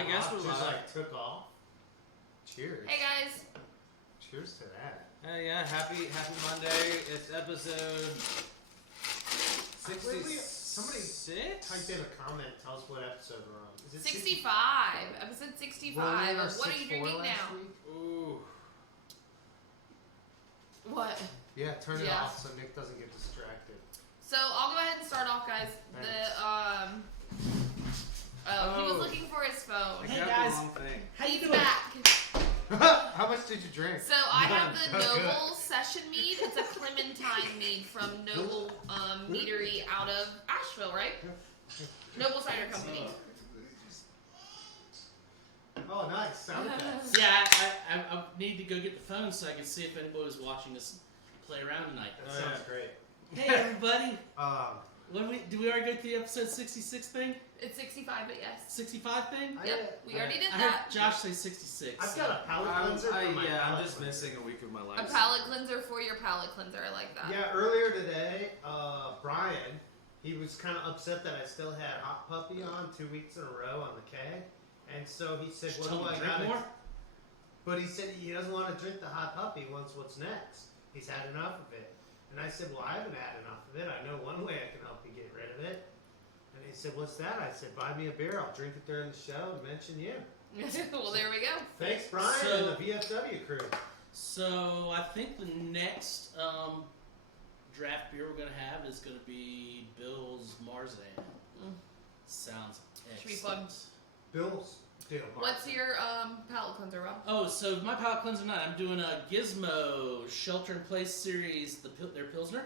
I guess we're just live. like took off. Cheers. Hey guys. Cheers to that. Hey, yeah, happy Monday. It's episode 66. Somebody type in a comment. Tell us what episode we're on. Is it 65. Episode 65. What are you drinking now? Ooh. What? Yeah, turn it off so Nick doesn't get distracted. So I'll go ahead and start off, guys. He was looking for his phone. Hey guys, How you doing? Back. How much did you drink? So I have the Noble Session Mead. It's a Clementine mead from Noble Meadery out of Asheville, right? Noble Cider Company. Oh, nice. Sound effects. Yeah, I need to go get the phone so I can see if anybody was watching us play around tonight. That sounds great. Hey everybody! Um, Do we already go to the episode 66 thing? It's 65, but yes. 65 thing? Yep, we already did I that. heard Josh say 66. I've got a palate cleanser for my palate I'm just cleanser. missing a week of my A life. palate cleanser for your palate cleanser. I like that. Yeah, earlier today, Brian, he was kind of upset that I still had Hot Puppy on 2 weeks in a row on the keg. And so he said, Just what do tell I him to drink got? more? But he said he doesn't want to drink the Hot Puppy. He wants what's next. He's had enough of it. And I said, well, I haven't had enough of it. I know one way I can help you get rid of it. And he said, what's that? I said, buy me a beer. I'll drink it during the show and mention you. Well, there we go. Thanks, Brian, and the VFW crew. So I think the next draft beer we're going to have is going to be Bill's Marzan. Sounds Should be fun. excellent. Bill's deal. What's your palate cleanser, Rob? Oh, so my palate cleanser night, I'm doing a Gizmo Shelter in Place series, their Pilsner.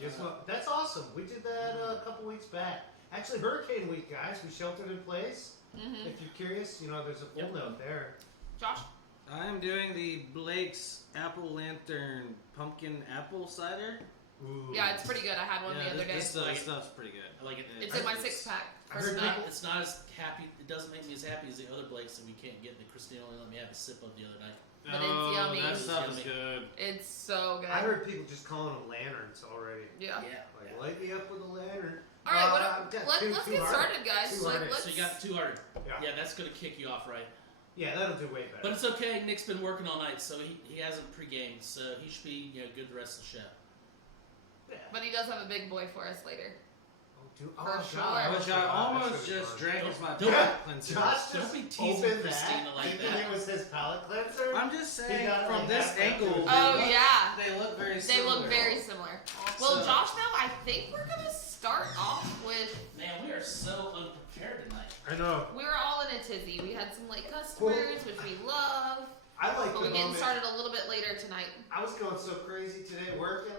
Guess what? That's awesome. We did that a couple weeks back. Actually, Hurricane Week, guys. We sheltered in place. Mm-hmm. If you're curious, there's a full note there. Josh? I'm doing the Blake's Apple Lantern Pumpkin Apple Cider. Ooh. Yeah, it's pretty good. I had one the other day. This stuff's pretty good. I like it. It's in my 6-pack. I heard It's not as happy. It doesn't make me as happy as the other Blakes that we can't get. That Christina only let me have a sip of the other night. But it's yummy. That stuff It's is yummy. good. It's so good. I heard people just calling them lanterns already. Yeah. Like, light me up with a lantern. All right, let's two get hearted. started, guys. Two-hearted. Let's, So you got 200. Yeah. Yeah, that's gonna kick you off, right? Yeah, that'll do way better. But it's okay. Nick's been working all night, so he hasn't pre-gamed, so he should be good the rest of the show. but he does have a big boy for us later. Oh, For God. sure. Which I almost just drank as my Don't- palate cleanser. Josh Don't just be teasing opened Christina that, like thinking that. it was his palate cleanser. I'm just He saying, got it from like this halfway angle, through. Oh, yeah. they look very They similar. look very similar. Well, So- Josh, though, I think we're going to start off with... Man, we are so unprepared tonight. I know. We were all in a tizzy. We had some late customers, which we love. I like But the we're getting moment. started a little bit later tonight. I was going so crazy today working.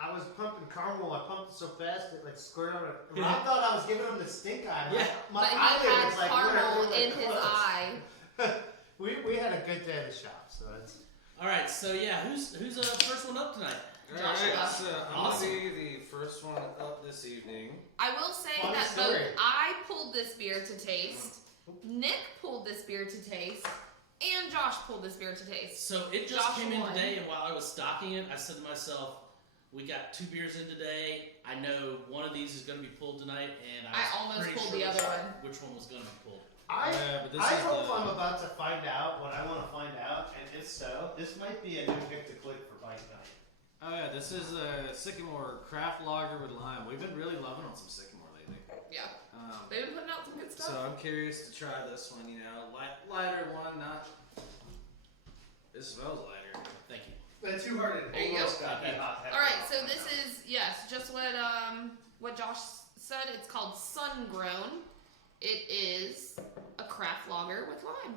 I was pumping caramel. I pumped it so fast it like squirted out. Rob thought I was giving him the stink eye. Yeah. My But he eyelid had was like caramel literally, in like, his closed. eye. we had a good day at the shop, so that's. All right, so yeah, who's the first one up tonight? Alright, Joshua. so I'm Awesome. gonna be the first one up this evening. I will say Funny that story. both I pulled this beer to taste, Nick pulled this beer to taste, and Josh pulled this beer to taste. So it just Josh came in won. today, and while I was stocking it, I said to myself, "We got 2 beers in today. I know one of these is going to be pulled tonight, and I was almost pretty pulled sure the other one. which one was going to be pulled." But this I is hope the- I'm about to find out what I want to find out, and if so, this might be a new pick to click for bike night. Oh yeah, this is a Sycamore Craft Lager with lime. We've been really loving on some Sycamore lately. Yeah, they've been putting out some good So stuff. I'm curious to try this one. Lighter one, not. It smells lighter. Thank you. The 200 There you go. almost got me hot. All right, so this is just what Josh said. It's called Sun Grown. It is a craft lager with lime.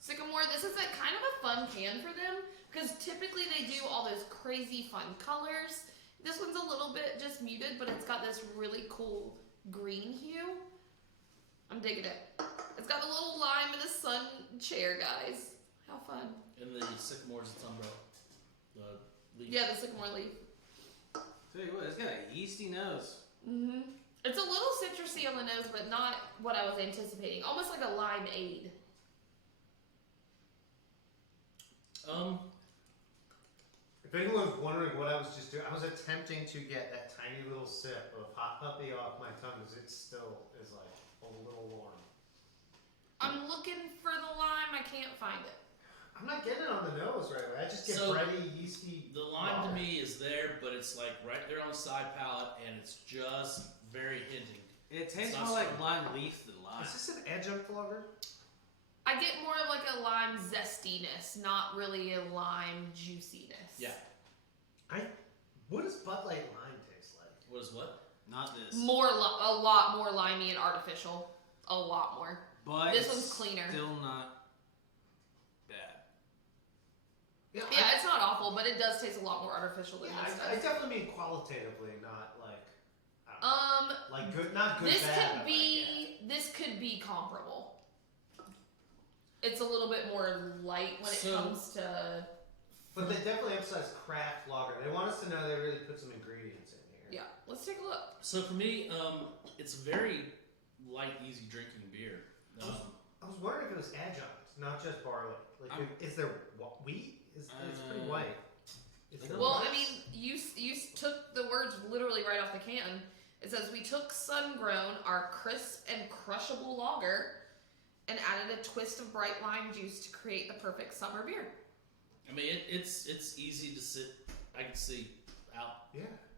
Sycamore. This is a kind of a fun can for them because typically they do all those crazy fun colors. This one's a little bit just muted, but it's got this really cool green hue. I'm digging it. It's got the little lime in the sun chair, guys. How fun. And the sycamore's its umbrella. The leaf. Yeah, the sycamore leaf. Tell you what, it's got a yeasty nose. Mm-hmm. It's a little citrusy on the nose, but not what I was anticipating. Almost like a limeade. If anyone's wondering what I was just doing, I was attempting to get that tiny little sip of Hot Puppy off my tongue because it still is like a little warm. I'm looking for the lime. I can't find it. I'm not getting it on the nose right away. I just get So, bready, yeasty. The lime lager. to me is there, but it's like right there on the side palate, and it's just very hinting. It tastes not more like strong. lime leaf than lime. Is this an adjunct lager? I get more of like a lime zestiness, not really a lime juiciness. Yeah. What does Bud Light lime taste like? What is what? Not this. A lot more limey and artificial. A lot more. But This it's one's cleaner. Still not bad. Yeah, Yeah, it's not awful, but it does taste a lot more artificial than this I does. definitely mean qualitatively, not like. Like good, not good. This bad, could but be this could be comparable. It's a little bit more light when it comes to. But they definitely emphasize craft lager. They want us to know they really put some ingredients in here. Yeah, let's take a look. So for me, it's very light, easy drinking beer. I was wondering if it was adjunct, not just barley. Like, is there wheat? It's pretty white. Is there Well, rice? I mean, you took the words literally right off the can. It says we took Sun Grown, our crisp and crushable lager, and added a twist of bright lime juice to create the perfect summer beer. I mean, it's easy to sit. I can see out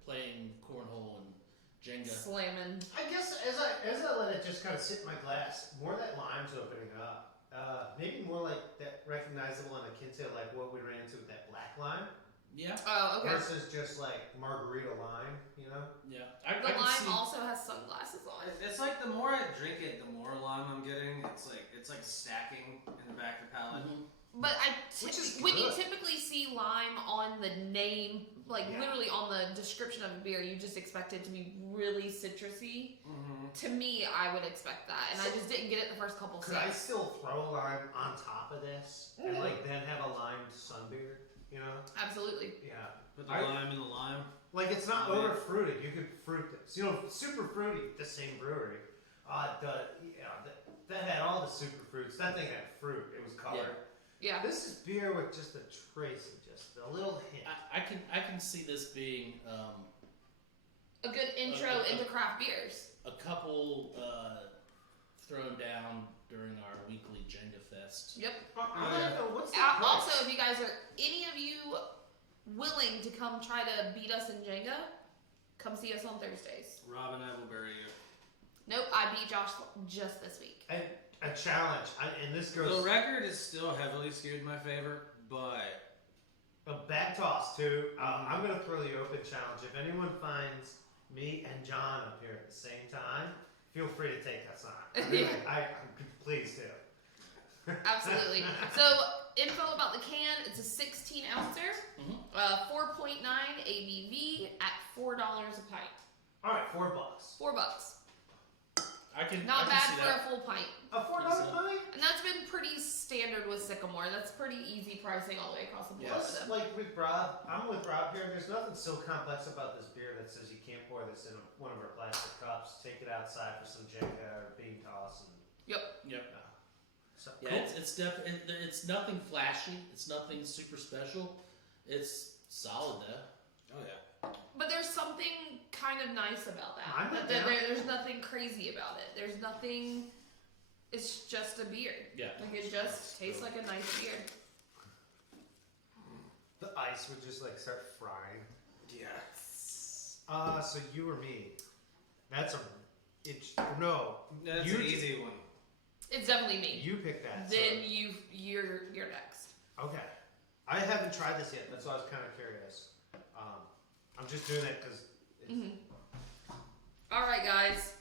playing cornhole and Jenga. Slamming. I guess as I let it just kind of sit in my glass, more that lime's opening up. Maybe more like that recognizable and akin to like what we ran into with that black lime. Yeah. Oh, okay. Versus just like margarita lime, you know? Yeah. The I can lime see. also has sunglasses on. It's like the more I drink it, the more lime I'm getting. It's like stacking in the back of the palate. Mhm. But Which is when you good. typically see lime on the name, like Yeah. literally on the description of a beer, you just expect it to be really citrusy. Mm-hmm. To me, I would expect that, and I just didn't get it the first couple Could I sips. still throw lime on top of this and like then have a limed sun beer? You know? Absolutely. Yeah. Put the I- lime in the lime. Like it's not Oh, yeah. over fruited. You could fruit this. You know, super fruity. The same brewery. That had all the super fruits. That thing had fruit. It was colored. Yeah. This is beer with just a trace of just a little hint. I can see this being A good intro into craft beers. a couple thrown down during our weekly Jenga fest. Yep. What's the Also, price? if you guys are any of you willing to come try to beat us in Jenga, come see us on Thursdays. Rob and I will bury you. Nope, I beat Josh just this week. And a challenge. And this goes The record is still heavily skewed in my favor, but a back toss too. I'm gonna throw the open challenge. If anyone finds me and John up here at the same time, feel free to take us on. Really, I please do. Absolutely. So, info about the can: it's a 16 ouncer, 4.9 ABV at $4 a pint. All right, $4. $4. I can Not I can bad see for that. a full pint. A $4 pint? And that's been pretty standard with Sycamore. That's pretty easy pricing all the way across the board Plus, for them. like with Rob, I'm with Rob here. There's nothing so complex about this beer that says you can't pour this in one of our plastic cups, take it outside for some Jenga or bean toss, and Yep. so Yeah, cool. it's nothing flashy. It's nothing super special. It's solid though. oh yeah. But there's something kind of nice about that. I'm not That down. there's nothing crazy about it. There's nothing. It's just a beer. Yeah. Like it just tastes like a nice beer. The ice would just like start frying. Yeah. So you or me? That's no. That's You an just- easy one. It's definitely me. You pick that. so- Then you're next. Okay. I haven't tried this yet. That's why I was kind of curious. I'm just doing it because. All right, guys.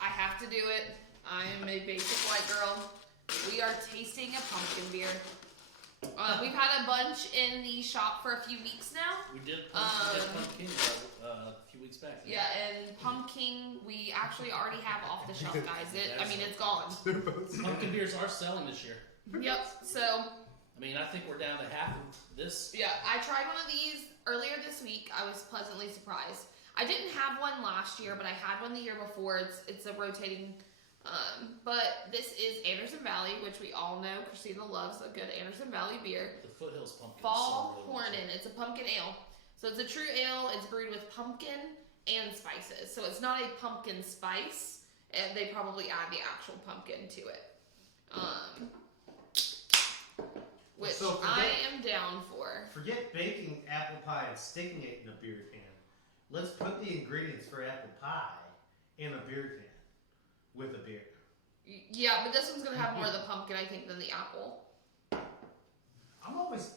I have to do it. I am a basic white girl. We are tasting a pumpkin beer. We've had a bunch in the shop for a few weeks now. We did pumpkin a few weeks back. Yeah, and pumpkin we actually already have off the shelf, guys. It's gone. Pumpkin beers are selling this year. Yep. So I mean, I think we're down to half of this. yeah, I tried one of these earlier this week. I was pleasantly surprised. I didn't have one last year, but I had one the year before. It's a rotating. But this is Anderson Valley, which we all know. Christina loves a good Anderson Valley beer. The Foothills pumpkin. Fall Hornin. It's a pumpkin ale. So it's a true ale. It's brewed with pumpkin and spices. So it's not a pumpkin spice. And they probably add the actual pumpkin to it. Which So I am down for. Forget baking apple pie and sticking it in a beer can. Let's put the ingredients for apple pie in a beer can with a beer. Yeah, but this one's gonna have more of the pumpkin, I think, than the apple. I'm always,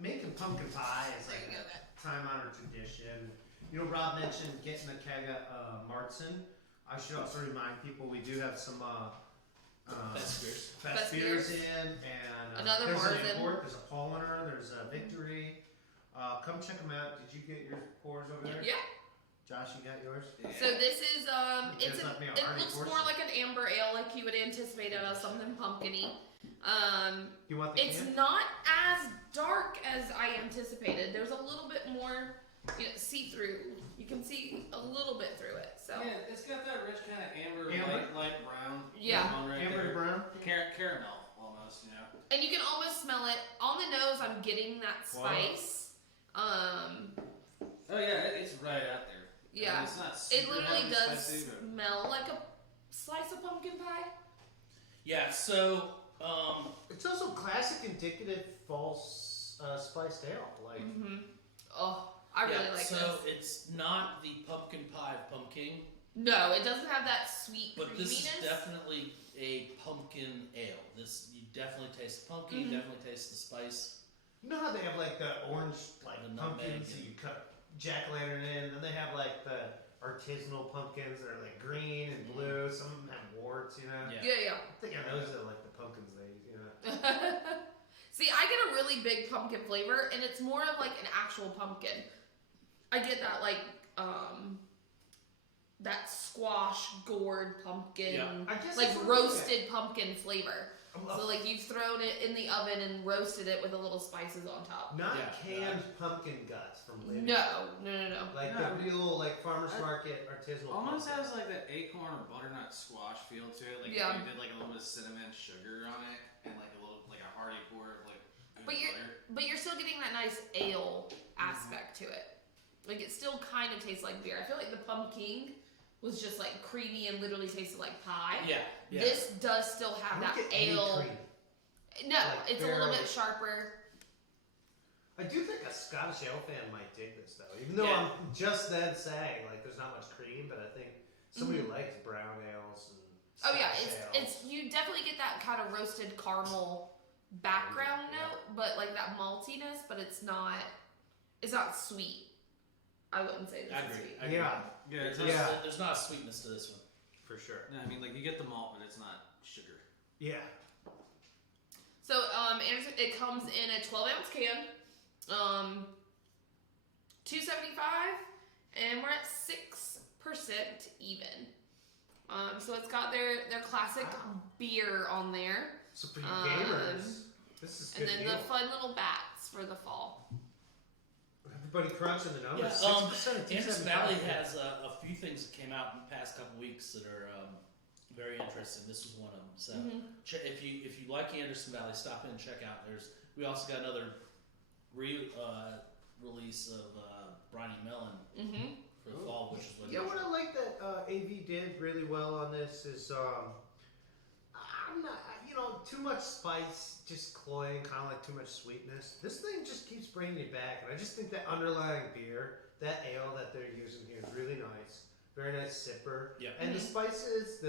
making pumpkin pie is like a time-honored tradition. Rob mentioned getting a keg of Martzen. I should also remind people we do have some best beers in, and Another there's Marzen. an import. There's a Paulaner. There's a Victory. Come check them out. Did you get your pours over there? Yeah. Josh, you got yours? Yeah. So this is You it guys left me a hearty looks portion. more like an amber ale, like you would anticipate out of something pumpkin-y. You want the It's can? not as dark as I anticipated. There's a little bit more see-through. You can see a little bit through it. So Yeah, it's got that rich kind of amber, Amber? light brown. Yeah. tone right Amber to there. brown? Caramel, almost, and you can almost smell it on the nose. I'm getting that spice. Oh yeah, it's right out there. I Yeah. mean, it's not It super literally heavy does spicy, but smell like a slice of pumpkin pie. Yeah, so It's also classic indicative false spiced ale. Like, Oh, I really like so this. it's not the pumpkin pie of pumpkin, No, it doesn't have that sweet but this creaminess. is definitely a pumpkin ale. This you definitely taste the pumpkin, you definitely taste the spice. you know how they have like the orange The pumpkins nutmeg that you cut jack-o'-lantern in, then they have like the artisanal pumpkins that are like green and blue. Some of them have warts, Yeah. Yeah. I think those are like the pumpkins they use. See, I get a really big pumpkin flavor, and it's more of like an actual pumpkin. I get that like that squash gourd pumpkin, Yeah. I guess like that's what roasted pumpkin flavor. I'm So like you've thrown it in the oven and roasted it with a little spices on top. not Yeah, canned pumpkin guts from Lidl. No. Like No. the real like farmers market artisanal. almost pumpkin. has like that acorn or butternut squash feel to it. Like Yeah. if you did like a little bit of cinnamon sugar on it and like a hearty pour of like good butter. But you're still getting that nice ale aspect to it. Like it still kind of tastes like beer. I feel like the pumpkin was just like creamy and literally tasted like pie. Yeah. This does still I have don't that get any ale. cream. No, Like it's a little barely. bit sharper. I do think a Scottish ale fan might dig this though, even though Yeah. I'm just then saying like there's not much cream, but I think somebody who likes brown ales and Oh yeah, Scottish it's you definitely get that kind of roasted caramel background note, but like that maltiness, but it's not sweet. I wouldn't say this I is agree. sweet. I agree. Yeah, There's not a sweetness to this one. for sure. No, I mean like you get the malt, but it's not sugar. Yeah, So Anderson, it comes in a 12-ounce can, $2.75, and we're at 6% even. So it's got their classic beer on there, so for you gamers, this is and good then deal. the fun little bats for the fall. Everybody crunching the numbers. Yeah, 6%, Anderson 275. Valley has a few things that came out in the past couple weeks that are very interesting. This was one of them. So if you like Anderson Valley, stop in and check out. We also got another release of Briny Melon for the fall, which is what. You know what I like that AV did really well on this is I'm not too much spice, just cloying, kind of like too much sweetness. This thing just keeps bringing you back, and I just think that underlying beer, that ale that they're using here is really nice, very nice sipper. Yeah. And the spices,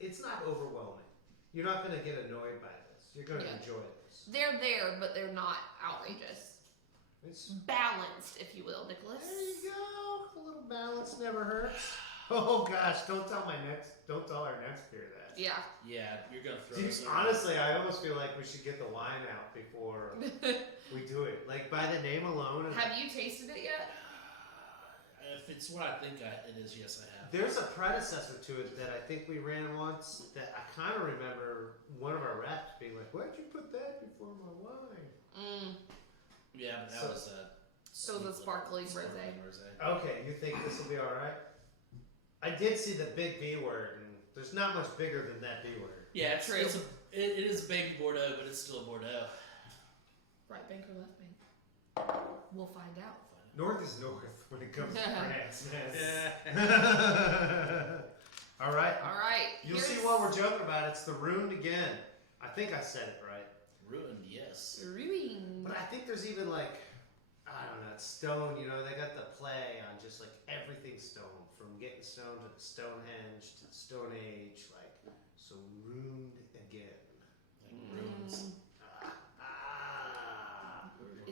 it's not overwhelming. You're not gonna get annoyed by this. You're gonna enjoy this. They're there, but they're not outrageous. It's Balanced, if you will, Nicholas. there you go. A little balance never hurts. Oh gosh, don't tell our next beer that. Yeah. Yeah, you're gonna throw. Dude, this over. honestly, I almost feel like we should get the wine out before we do it. Like by the name alone. Have you tasted it yet? If it's what I think it is, yes, I have. There's a predecessor to it that I think we ran once that I kind of remember one of our reps being like, "Why'd you put that before my wine?" Yeah, but that So- was a. So it was a sparkling rosé. Okay, you think this will be all right? I did see the big B word, and there's not much bigger than that B word. Yeah, True. it is a baby Bordeaux, but it's still a Bordeaux. Right bank or left bank? We'll find out. North is north when it comes to France, man. All right. All right. You'll see what we're joking about. It's the Ruined Again. I think I said it right. Ruined, yes. Ruined. But I think there's even like, I don't know, it's stone. You know, they got the play on just like everything stone, from getting stone to the Stonehenge to the Stone Age. Like, so Ruined Again. Like runes.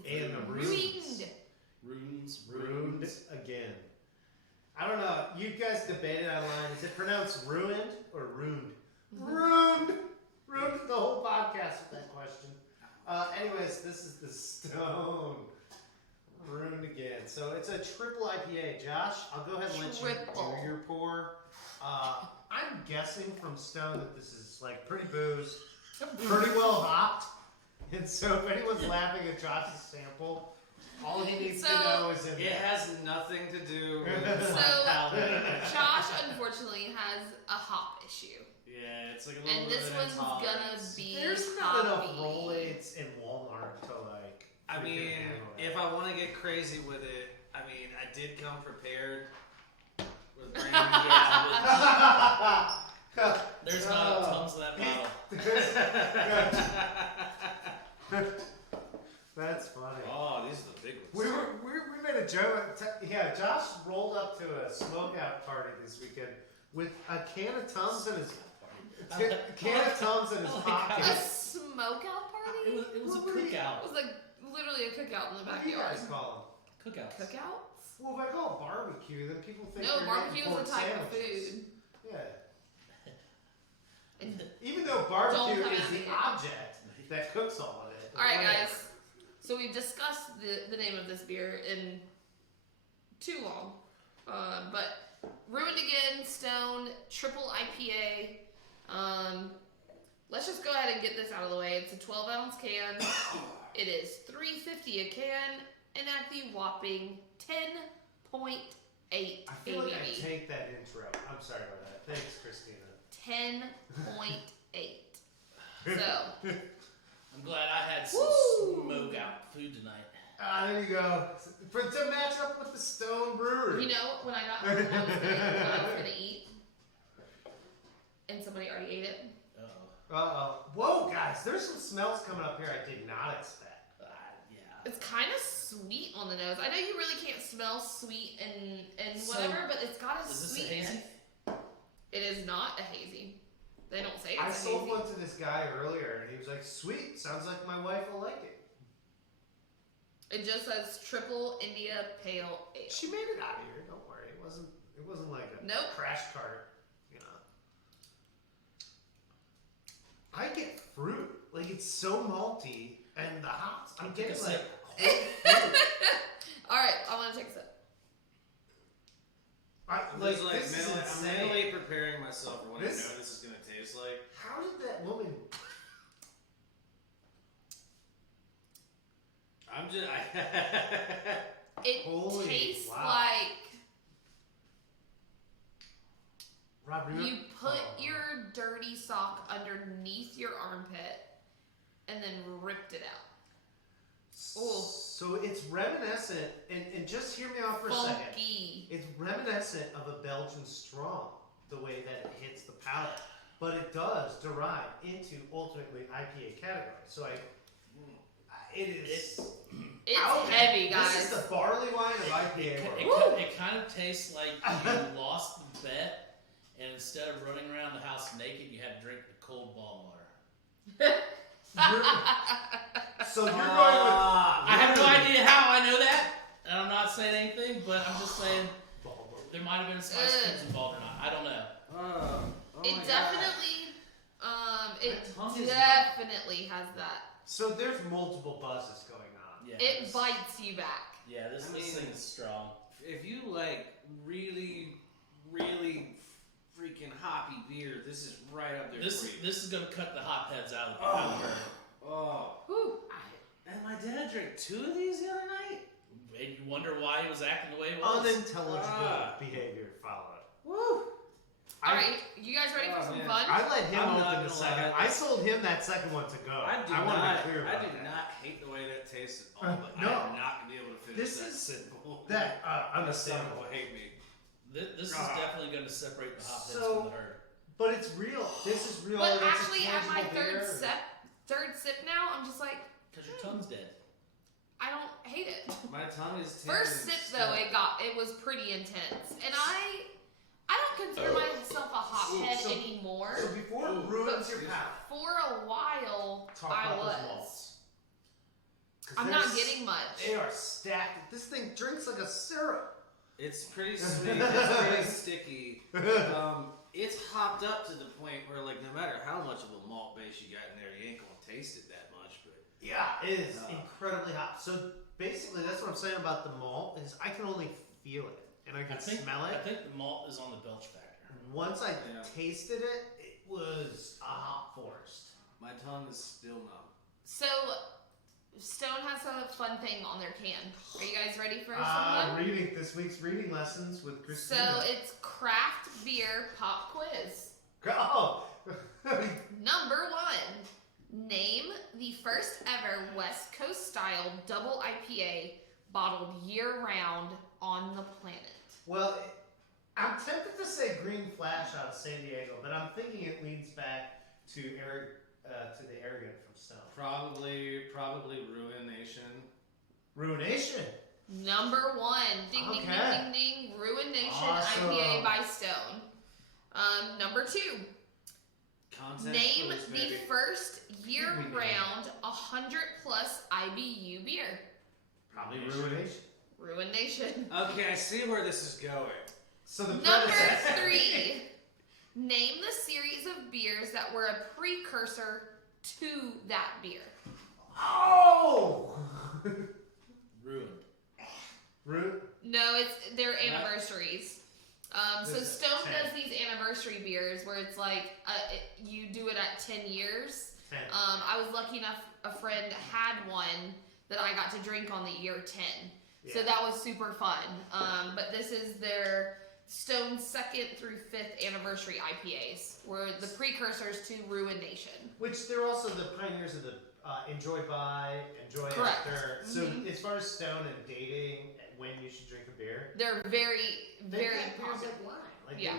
And the runes. Ruined Again. I don't know. You guys debated online. Is it pronounced ruined or ruined? Ruined. Ruined the whole podcast with that question. Anyways, this is the Stone. Ruined Again. So it's a triple IPA. Josh, I'll go ahead and let you do your pour. I'm guessing from Stone that this is like pretty booze, pretty well hopped. And so if anyone's laughing at Josh's sample, all he needs to know is it has nothing to do with Josh unfortunately has a hop issue. Yeah, it's like a little and bit this of one's intolerance. gonna be There's not enough Rolaids in Walmart to like. I mean, if I want to get crazy with it, I mean, I did come prepared with brand new garbage. There's not tons of that bottle. That's funny. Oh, these are the big ones. We made a joke. Yeah, Josh rolled up to a smokeout party this weekend with a can of Tums in his pocket. A smokeout party? It was a It cookout. was like literally a cookout in the What do you backyard. guys call Cookouts. Cookouts? them? Well, if I call it barbecue, then people think No, you're barbecue getting is a pork type of sandwiches. food. Yeah. And, Even though barbecue Don't come is at the me. object that cooks all of it. Alright, Whatever. guys. So we've discussed the name of this beer in too long. But Ruined Again, Stone, triple IPA. Let's just go ahead and get this out of the way. It's a 12-ounce can. It is $3.50 a can, and at the whopping 10.8 I feel like I ABV. tanked that intro. I'm sorry about that. Thanks, Christina. 10.8. So, I'm glad I had some smoke out food tonight. There you go. To match up with the Stone Brewery. you know, when I got home, I was gonna eat, and somebody already ate it. Uh-oh. Whoa, guys, there's some smells coming up here I did not expect. Yeah. It's kind of sweet on the nose. I know you really can't smell sweet and whatever, but it's got a Is this a sweetness. hazy? It is not a hazy. They don't say it's I a sold hazy. one to this guy earlier, and he was like, sweet, sounds like my wife will like it. It just says Triple India Pale Ale. She made it out of here, don't worry. It wasn't like a Nope. crash cart, you know. I get fruit. Like, it's so malty, and the hops, I'm Take a getting like sip. whole fruit. Alright, I want to take a sip. I'm Like, just like this is I'm insane. mentally preparing myself for what I know This- this is gonna taste like. How did that woman... I'm just It Holy tastes wow. like Rob, you put your dirty sock underneath your armpit and then ripped it out. Oh. So it's reminiscent, and just hear me out for a second. Funky. It's reminiscent of a Belgian strong, the way that it hits the palate. But it does derive into ultimately IPA category. So it is... It's out there. heavy, guys. This is the barley wine of IPA It, world. it kind of tastes like you lost the bet, and instead of running around the house naked, you had to drink the cold ball water. So you're going with... I have no idea how I know that, and I'm not saying anything, but I'm just saying there might have been spice cubes involved or not. I don't know. It definitely, it My tongue is definitely has that. So there's multiple buzzes going on. Yeah, It this- bites you back. Yeah, this thing is strong. If you like really, really freaking hoppy beer, this is right up there This for you. this is gonna cut the hotheads out of the Oh. powder. Oh. Whew. And my dad drank 2 of these the other night? And you wonder why he was acting the way he was. Unintelligible behavior followed. Woo! Alright, you guys ready for Oh, some man. fun? I let him I'm not open the gonna second. lie. I sold him that second one to go. I do want not, to be clear about I do that. not hate the way that tastes at all, but No. I am not going to be able to finish This that is simple. that That son understandable. will hate me. This is definitely going to separate the hopheads So- from the herd. But it's real. This is real. But It's a actually, at my tangible beer. third sip now, I'm just like, Because your tongue's dead. I don't hate it. My tongue is First sip though, it was pretty intense, and I don't consider myself a hophead So- anymore. So before it ruins your palate, For a while, talk I about those was. malts. 'Cause I'm they're not getting much. They are stacked. This thing drinks like a syrup. It's pretty sweet. It's pretty sticky. It's hopped up to the point where, like, no matter how much of a malt base you got in there, you ain't gonna taste it that much. But Yeah, it is No. incredibly hot. So basically, that's what I'm saying about the malt is I can only feel it and I can smell I it. think the malt is on the belch factor. Once I Yeah. tasted it, it was a hop forest. my tongue is still numb. So, Stone has a fun thing on their can. Are you guys ready for some Reading this week's reading lessons with So Christina. it's craft beer pop quiz. Oh, Number 1. Name the first ever West Coast style double IPA bottled year round on the planet. well, I'm tempted to say Green Flash out of San Diego, but I'm thinking it leads back to the Arrogant from Stone. Probably Ruination. Ruination. Number 1. Ding ding Okay. ding ding ding. Ruination Awesome. IPA by Stone. Number 2. Content Name clues, the baby. first year-round 100+ IBU beer. Probably Ruination. Ruination. Ruination. Okay, I see where this is going. So the Number predecessor- 3. Name the series of beers that were a precursor to that beer. Oh! Ruined. No, it's their anniversaries. So This is Stone 10. does these anniversary beers where it's like you do it at 10 years. 10. I was lucky enough, a friend had one that I got to drink on the year 10. So Yeah. that was super fun. But this is their Stone 2nd through 5th anniversary IPAs, were the precursors to Ruination. Which they're also the pioneers of the enjoy by, enjoy Correct. after. So Mhm. as far as Stone and dating and when you should drink a beer, They're very, very got beers popular. like wine. Like Yeah.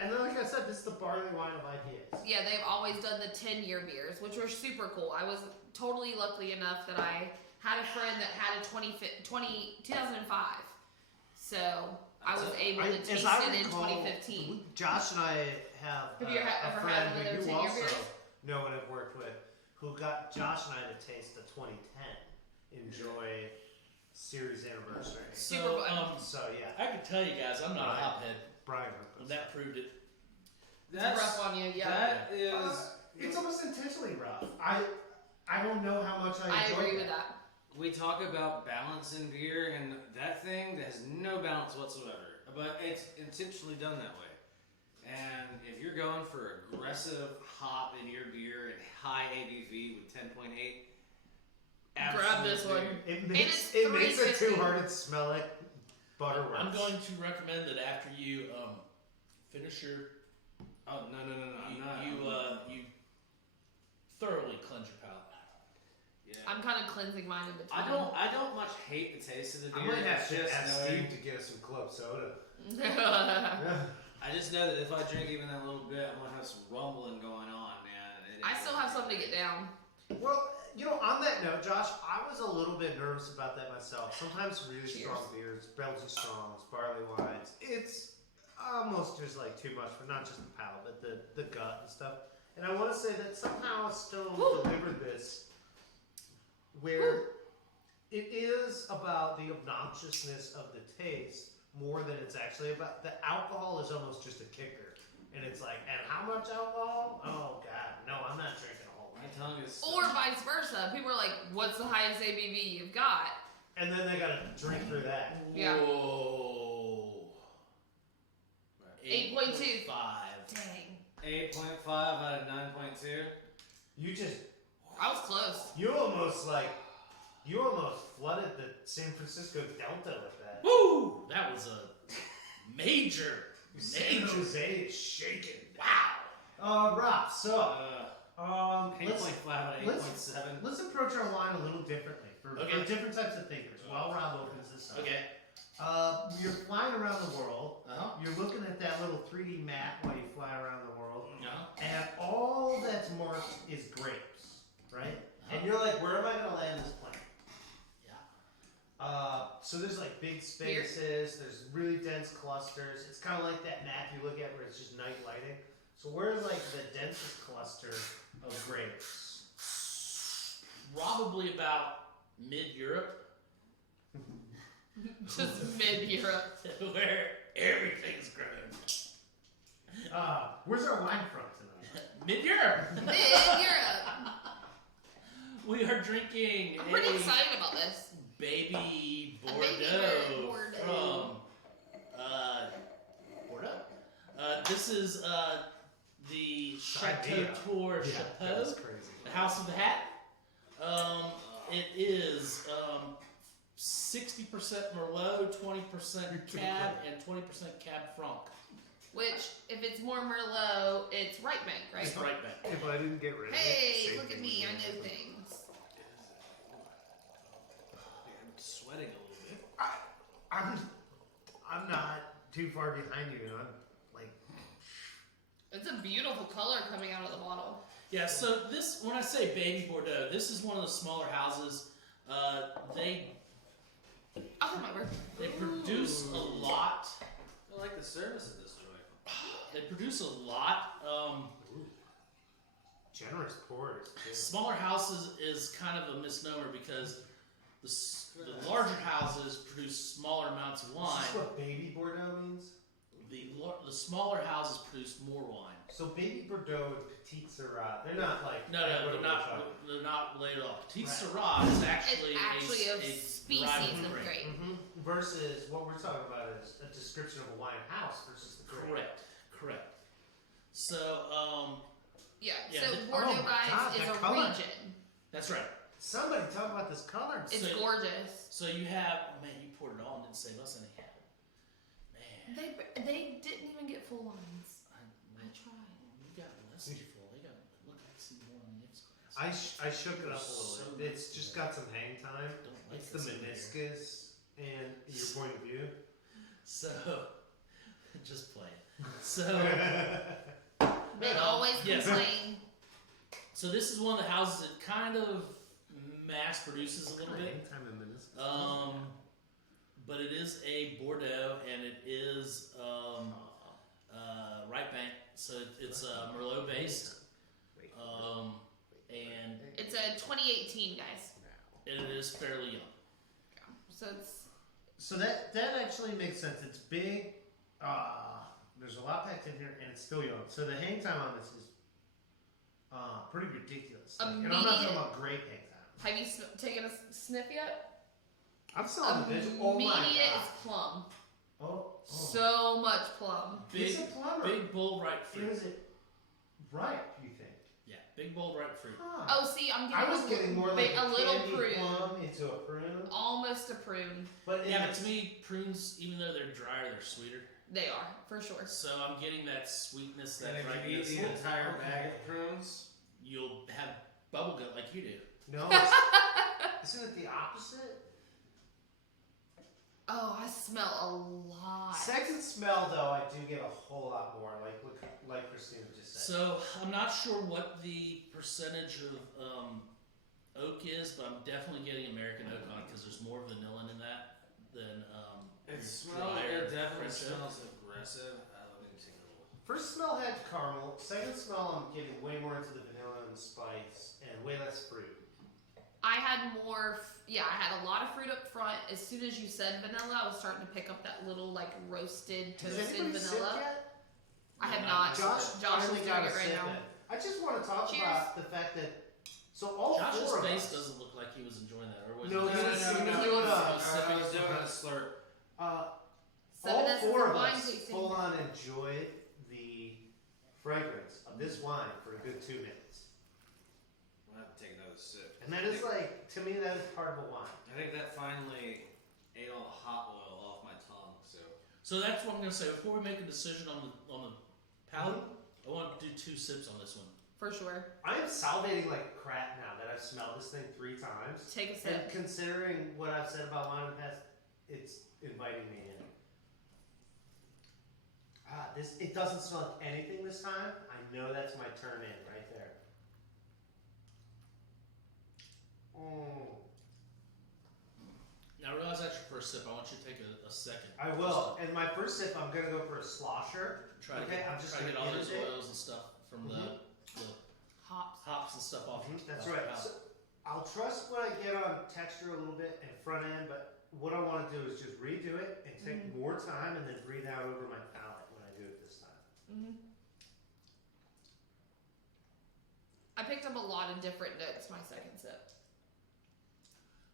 And then, like I said, this is the barley wine of IPAs. Yeah, they've always done the 10-year beers, which were super cool. I was totally lucky enough that I had a friend that had a 2005. So I was able to As taste I it in recall, 2015. Josh and I have, Have you ever a had friend one of who those you 10-year also beers? know and have worked with, who got Josh and I to taste the 2010 Enjoy Series Anniversary. Super So, fun. So yeah, I can tell you guys, I'm not a Right. hophead, Brian and wrote this. that proved it. It's rough on you, yeah. That is. It's almost intentionally rough. I don't know how much I I enjoy agree with that. We talk about balance in beer, and that thing has no balance whatsoever. But it's intentionally done that way. And if you're going for aggressive hop in your beer and high ABV with 10.8, Grab this absolute one. beer. It makes it's it makes it too $3.50. hard to smell it. Butterworth. I'm going to recommend that after you finish your Oh no! I'm not. you thoroughly cleanse your palate. Yeah. I'm kind of cleansing mine in between. I don't much hate the taste of the I beer. might have It's to just ask knowing- Steve to get us some club soda. I just know that if I drink even that little bit, I'm gonna have some rumbling going on, man. I still have something to get down. Well, on that note, Josh, I was a little bit nervous about that myself. Sometimes really Cheers. strong beers, Belgian strongs, barley wines, it's almost just like too much for not just the palate, but the gut and stuff. And I want to say that somehow Stone delivered this where it is about the obnoxiousness of the taste more than it's actually about. The alcohol is almost just a kicker. And it's like, and how much alcohol? Oh, God, no, I'm not drinking a whole lot. My tongue is. Or vice versa. People are like, what's the highest ABV you've got? And then they gotta drink through that. Yeah. Whoa. 8.2. 5. Dang. 8.5 out of 9.2. You just, I was close. you almost flooded the San Francisco Delta with that. Woo! That was a major. San Jose is shaking. Wow. Rob, so, let's 8.5 out of 8.7. approach our line a little differently for Okay. different types of thinkers while Rob opens this up. Okay. You're flying around the world. Uh-huh. You're looking at that little 3D map while you fly around the world. Yeah. And all that's marked is grapes, right? And you're like, where am I going to land this plane? Yeah. So there's like big spaces, there's really dense clusters. It's kind of like that map you look at where it's just night lighting. So where's like the densest cluster of grapes? Probably about mid-Europe. Just mid-Europe. Where everything's grown. Where's our wine from tonight? Mid-Europe. Mid-Europe. We are drinking I'm pretty excited about this. baby A Bordeaux, baby Bordeaux. from Bordeaux. This is the Chateau Idea. Tour Yeah, Chapeau, that's crazy. the House of the Hat. It is 60% Merlot, 20% Cab, and 20% Cab Franc. Which, if it's more Merlot, it's right bank, right? It's right back. If I didn't get rid of it. Hey, same look at thing me, would I happen. know things. I'm sweating a little bit. I'm not too far behind you, and I'm like, It's a beautiful color coming out of the bottle. Yeah, so this, when I say baby Bordeaux, this is one of the smaller houses. They I'll come over. produce a lot. I like the service of this joint. They produce a lot. generous pours. Too. Smaller houses is kind of a misnomer because the larger houses produce smaller amounts of Is wine. this what baby Bordeaux means? The smaller houses produce more wine. So baby Bordeaux and Petite Syrah, they're not like No, they're not related at all. Petite Right. Syrah is actually, It's actually a variety species of grape. grape. Versus what we're talking about is a description of a wine house versus the grape. Correct. So, Yeah, Yeah, so the- Bordeaux, oh my guys, God, is that a color. region. that's right. Somebody talk about this color. It's So- gorgeous. So you have, man, you poured it all and didn't save us any. Man, They didn't even get full lines. I tried. you got less than full. They got, look, I see more on the next glass. I shook it up a little So bit. It's just got some hang time. Don't like It's the this in here. meniscus and your point of view. So, just play it. So, They always yes. complain. so this is one of the houses that kind of mass produces a little bit. Hang time and meniscus. But it is a Bordeaux and it is right bank, so it's Merlot based, and It's a 2018, guys. it is fairly young. So it's So that actually makes sense. It's big. There's a lot packed in here, and it's still young. So the hang time on this is pretty ridiculous. Like, and I'm not talking Immediate- about grape hang time. Have you taken a sniff yet? I'm selling the bitch. Oh my Immediate god. is plum. Oh. So much plum. He's Big, a plumber. big, bold, ripe fruit. Is it ripe? You think? Yeah, big, bold, ripe fruit. Huh. Oh, see, I'm getting I was getting more like a little candy prune. plum into a prune. Almost a prune. But Yeah, but it's- to me, prunes, even though they're drier, they're sweeter. They are, for sure. So I'm getting that sweetness, And that if you eat ripeness. the entire bag of prunes, You'll have bubble gut like you do. no, isn't it the opposite? Oh, I smell a lot. Second smell though, I do get a whole lot more. Like Christina just said. So I'm not sure what the percentage of oak is, but I'm definitely getting American oak on it because there's more vanilla in that than your drier it definitely French oak. smells aggressive. Let me take a little. First smell had caramel. Second smell, I'm getting way more into the vanilla and the spice, and way less fruit. I had more, I had a lot of fruit up front. As soon as you said vanilla, I was starting to pick up that little like roasted, Has toasted anybody sipped vanilla. yet? I have No, not. Josh Josh is finally doing got a it right sip now. in. I just want to talk Cheers. about the fact that all Josh's four of face us. doesn't look like he was enjoying that, or was No, he? he was sipping it up. I was doing a slurp. All Seven S's four of of wine us tasting. full on enjoyed the fragrance of this wine for a good 2 minutes. I'll have to take another sip. And that is like, to me, that is part of a wine. I think that finally ate all the hot oil off my tongue. So that's what I'm gonna say. Before we make a decision on the palate, I want to do 2 sips on this one. For sure. I am salivating like crap now that I've smelled this thing 3 times. Take a And sip. considering what I've said about wine in the past, it's inviting me in. It doesn't smell like anything this time. I know that's my turn in right there. Oh. Now, I realize that's your first sip. I want you to take a second. I will. And my first sip, I'm gonna go for a slosher. Try to Okay, get, I'm just try to get gonna all those imitate. oils and stuff from the Hops. and stuff off. That's off right. the So palate. I'll trust what I get on texture a little bit and front end, but what I want to do is just redo it and take more time and then breathe out over my palate when I do it this time. Mm-hmm. I picked up a lot of different notes my second sip.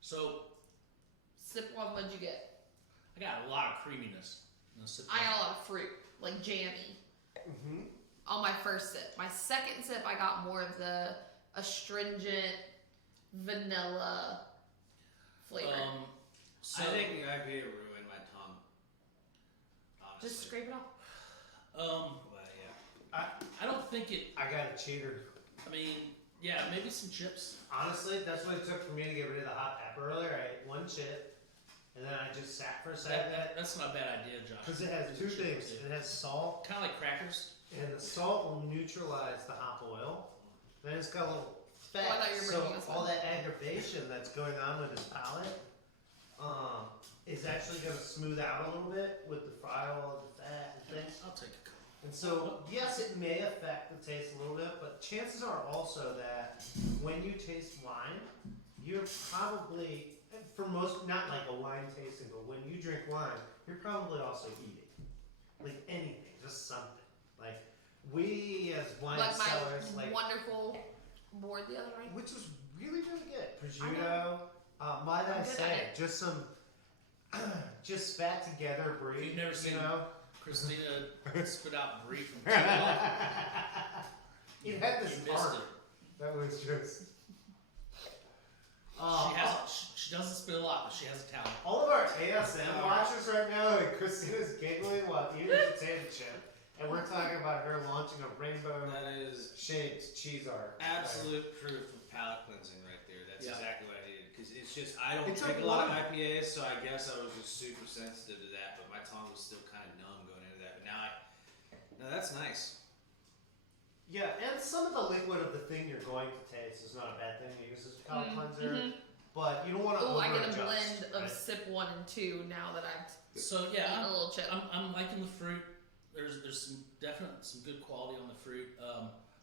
So Sip one, what'd you get? I got a lot of creaminess. In the sip I one. got a lot of fruit, like jammy, Mm-hmm. on my first sip. My second sip, I got more of the astringent vanilla flavor. So I think the IPA ruined my tongue. Honestly. Just scrape it off. But yeah. I don't think it. I got a cheater. I mean, yeah, maybe some chips. Honestly, that's what it took for me to get rid of the hot pepper earlier. I ate one chip, and then I just sat for a second. That's not a bad idea, Josh. Because it has two things. It has salt, Kind of like crackers. and the salt will neutralize the hop oil. Then it's got a little fat, Oh, I thought you were so bringing us all one. that aggravation that's going on with his palate is actually going to smooth out a little bit with the fry oil, the fat, and things. I'll take a couple. And so, yes, it may affect the taste a little bit, but chances are also that when you taste wine, you're probably, for most, not like a wine tasting, but when you drink wine, you're probably also eating. Like anything, just something. Like, we as wine Like sellers, my wonderful board the other night. which was really, really good. I Prosciutto, might I I'm good at say, it. just some, just spat together brie, You've never seen you know? Christina spit out brie from Chile. It had this You missed art. it. That was just. She doesn't spit a lot, but she has a talent. All of our ASM watchers right now, and Christina's giggling while eating a potato chip, and we're talking about her launching a rainbow That is shaped cheese art. absolute proof of palate cleansing right there. That's Yeah. exactly what I needed. Because it's just, I don't It took drink a lot of one. IPAs, so I guess I was just super sensitive to that, but my tongue was still kind of numb going into that. But now that's nice. Yeah, and some of the liquid of the thing you're going to taste is not a bad thing to use as a palate cleanser, but you don't want to Oh, I get a over-adjust, blend of right? sip 1 and 2 now that I've So eaten yeah, a little chip. I'm liking the fruit. There's some good quality on the fruit.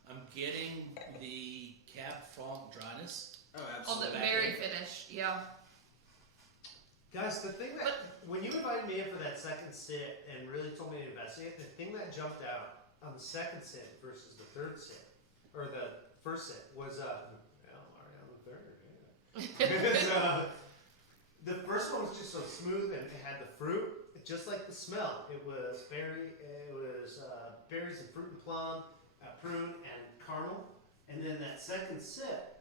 I'm getting the Cab Franc dryness. Oh, On absolutely. the very finish, yeah. Guys, the thing that, when you invited me in for that second sip and really told me to investigate, the thing that jumped out on the second sip versus the third sip, or the first sip, was, already on the third, yeah. Because, the first one was just so smooth and it had the fruit, just like the smell. It was berries and fruit and plum, prune and caramel. And then that second sip,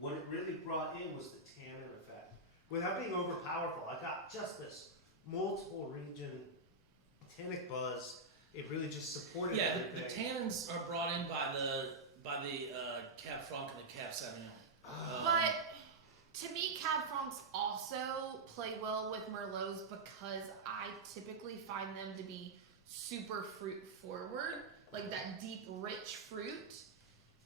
what it really brought in was the tannin effect. Without being overpowerful, I got just this multiple region tannic buzz. It really just supported Yeah, everything. the tannins are brought in by the Cab Franc and the Cab Sauvignon. But to me, Cab Francs also play well with Merlots because I typically find them to be super fruit forward, like that deep, rich fruit.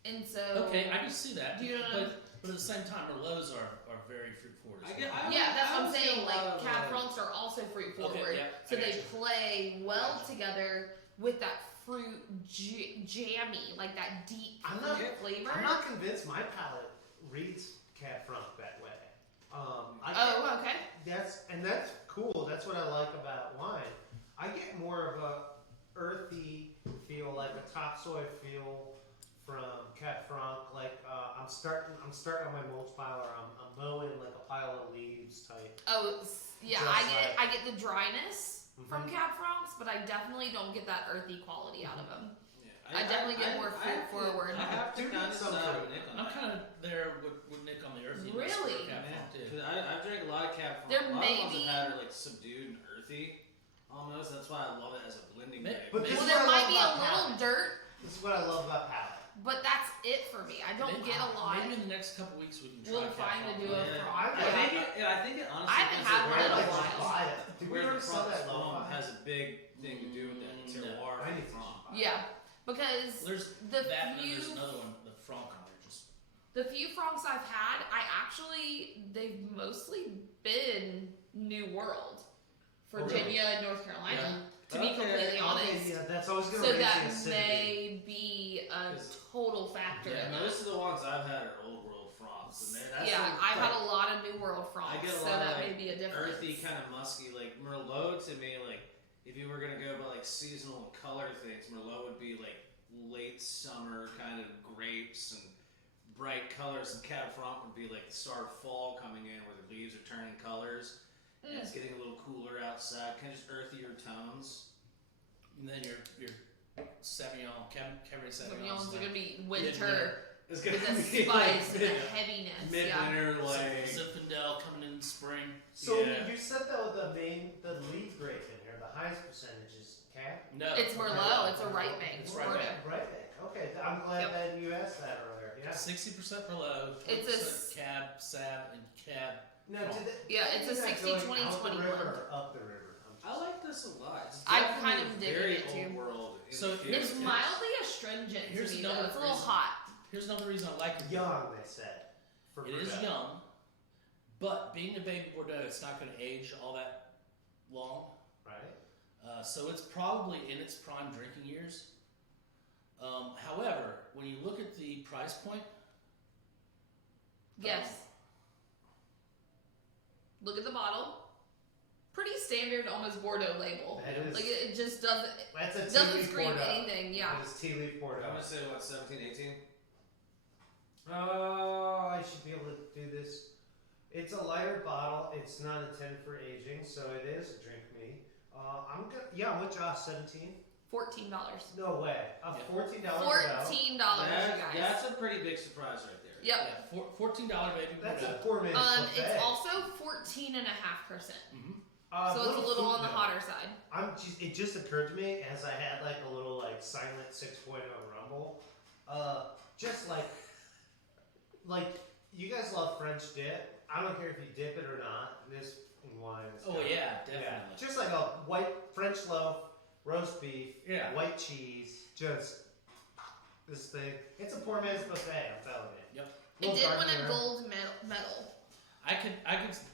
And so, Okay, I can see that. Do you know what I'm- but at the same time, Merlots are very fruit forward. as I get- well. I- yeah, that's what I'm would say saying. a lot Like of, Cab Francs are also fruit forward, Okay, yeah, so I they gotcha. play well Gotcha. together with that fruit jammy, like that deep I'm not- fruit flavor. I'm not convinced my palate reads Cab Franc that way. Oh, okay. That's cool. That's what I like about wine. I get more of a earthy feel, like a topsoil feel from Cab Franc. Like I'm starting on my mulch pile, or I'm mowing like a pile of leaves type. Oh, yeah. Just I get the dryness from Mhm. Cab Francs, but I definitely don't get that earthy quality out of them. Yeah, I definitely get more fruit forward. I have to Dude, kind of some side fruit. with Nick on I'm that. kind of there with Nick on the earthy. Really? Cab Yeah, Franc too. 'cause I've drank a lot of Cab Franc. There a lot may of ones be- that had are like subdued and earthy, almost. That's why I love it as a blending May- grape. But this Well, is there what I might love be a about little palate. dirt. This is what I love about palate. but that's it for me. I don't get a lot. Maybe in the next couple weeks we can try. We'll find to do a Yeah. frog. I think it honestly. I haven't had one in a where while. Did we Where already the sell frog that spawn lo-fi? has a big thing to do with that terroir I of need the to frog. Yeah, because There's the that, and then few there's another one, the Franc on there. Just the few frogs I've had, they've mostly been New World, Virginia, and North Carolina. To be completely honest. Yeah, that's always going to So raise that the acidity. may be a total factor. Yeah, in that. most of the ones I've had are old world frogs, and that's Yeah, like, I've had a lot of New World frogs, I get a so lot that of may be a difference. earthy, kind of musky, like Merlot to me. Like if you were gonna go by like seasonal color things, Merlot would be like late summer kind of grapes and bright colors, and Cab Franc would be like the start of fall coming in, where the leaves are turning colors. And it's getting a little cooler outside, kind of just earthier tones. and then your Sauvignon, Cabernet Sauvignons Sauvignons are gonna be Midwinter. winter It's with gonna the be spice like and the heaviness. Yeah. midwinter, like Zinfandel coming in spring. So Yeah. you said though the lead grape in here, the highest percentage is Cab? No, It's Merlot. It's a right bank. It's Bordeaux. right bank. Right there. Okay, I'm glad Yep. that you asked that earlier. Yeah. 60% Merlot, It's 20% Cab, Sav, and Cab. Now, did that, Yeah, it's a is that 60, going 20, out the 21. river or up the river? I like this a lot. It's I definitely kind of dig very it, too. old world. So infused. It's Here's- mildly astringent to here's me another though. It's a little reason. hot. Here's another reason I like it. Young, they said. For It is Bordeaux. young, but being a baby Bordeaux, it's not going to age all that long. Right? So it's probably in its prime drinking years. However, when you look at the price point, Yes. Look at the bottle. Pretty standard, almost Bordeaux label. That is. Like it just doesn't That's a tea doesn't leaf scream Bordeaux. anything. Yeah. That is tea leaf Bordeaux. I'm gonna say what 17, 18. Oh, I should be able to do this. It's a lighter bottle. It's not intended for aging, so it is a drink me. I'm gonna. Yeah, I'm with Josh. 17. $14. No way. Yeah. $14. $14, you guys. That's a pretty big surprise right there. Yep. yeah, $14 baby That's a Bordeaux. poor man's buffet. It's also 14.5%. So it's a little on the hotter side. It just occurred to me as I had like a little like silent 6.0 rumble. Just like you guys love French dip. I don't care if you dip it or not. This wine is Oh kinda- yeah, definitely. Just like a white French loaf, roast beef, Yeah. white cheese, just this thing. It's a poor man's buffet, I'm telling you. Yep. It Little did win garnier. a gold medal. I could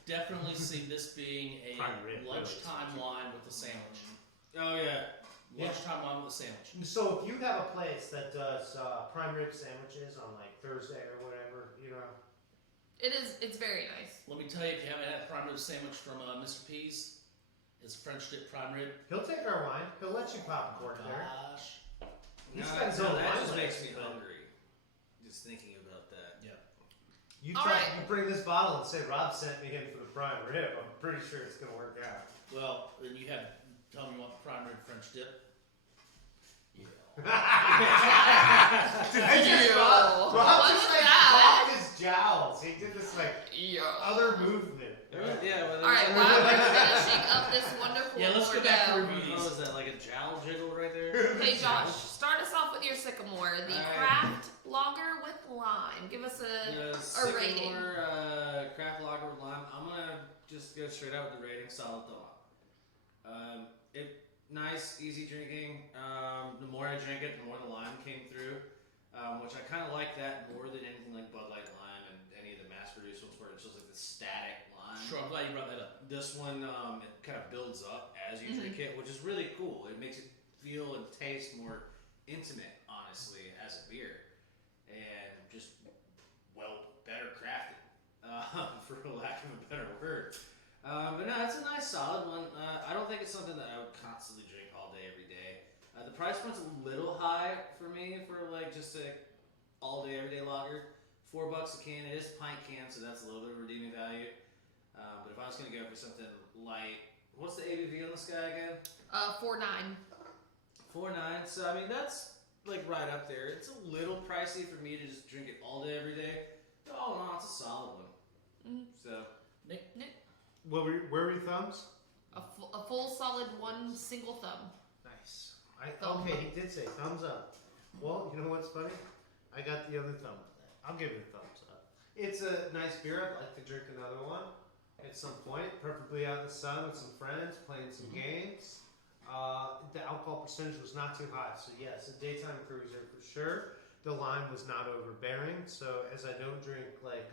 definitely see this being a Prime rib, lunchtime wine with a sandwich. Oh yeah. Yeah. Lunchtime wine with a sandwich. So if you have a place that does prime rib sandwiches on like Thursday or whatever, you know. It's very nice. Let me tell you, if you haven't had a prime rib sandwich from Mr. P's, it's French dip prime rib. He'll take our wine. He'll let you pop a cork there. Gosh. He's No, got his own that wine just makes list, me but hungry. Just thinking about that. You All try, right. you bring this bottle and say Rob sent me in for the prime rib. I'm pretty sure it's gonna work out. Well, then you have tell me you want the prime rib French dip. Yeah. Yo. Rob What just was like that? popped his jowls. He did this like Yeah. other movement. Yeah, but All right, while we're finishing up this wonderful Yeah, let's go back to Bordeaux. review What these. was that, like a jowl jiggle right there? Hey Josh, start us off with your Sycamore, the All right. craft lager with lime. Give us a rating. Sycamore, craft lager with lime. I'm gonna just go straight out with the rating, solid thought. Nice, easy drinking. The more I drink it, the more the lime came through, which I kind of like that more than anything like Bud Light lime and any of the mass-produced ones where it's just like the static lime. Sure, I'm glad you brought that up. This one, it kind of builds up as you drink it, which is really cool. It makes it feel and taste more intimate, honestly, as a beer, and just better crafted, for lack of a better word. But no, it's a nice, solid one. I don't think it's something that I would constantly drink all day, every day. The price point's a little high for me for like just a all day, everyday lager. $4 a can. It is a pint can, so that's a little bit of redeeming value. But if I was gonna go for something light, what's the ABV on this guy again? 4.9. 4.9. So I mean that's like right up there. It's a little pricey for me to just drink it all day, every day. But all in all, it's a solid one. So Nick, Where were your thumbs? a full solid one single thumb. Nice. Thumb Okay, up. he did say thumbs up. Well, you know what's funny? I got the other thumb with that. I'll give it a thumbs up. It's a nice beer. I'd like to drink another one at some point, preferably out in the sun with some friends, playing some games. The alcohol percentage was not too high, so yes, a daytime cruiser for sure. The lime was not overbearing, so as I don't drink like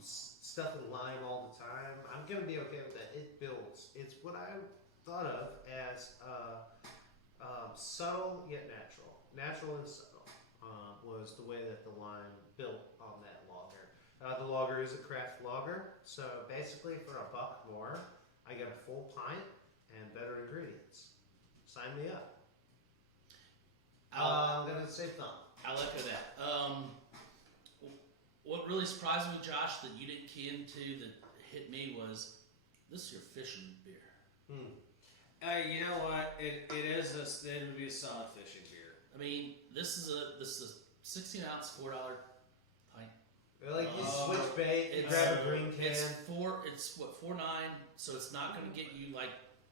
stuff with lime all the time, I'm gonna be okay with that. It builds. It's what I thought of as subtle yet natural. Natural and subtle was the way that the lime built on that lager. The lager is a craft lager, so basically for $1 more, I get a full pint and better ingredients. Sign me up. I'm gonna say thumb. I'll echo that. What really surprised me, Josh, that you didn't key into that hit me was this is your fishing beer. You know what? It would be a solid fishing beer. I mean, this is a 16-ounce, $4 pint. Like you switch bait, you grab a green can. It's what, 4.9, so it's not going to get you like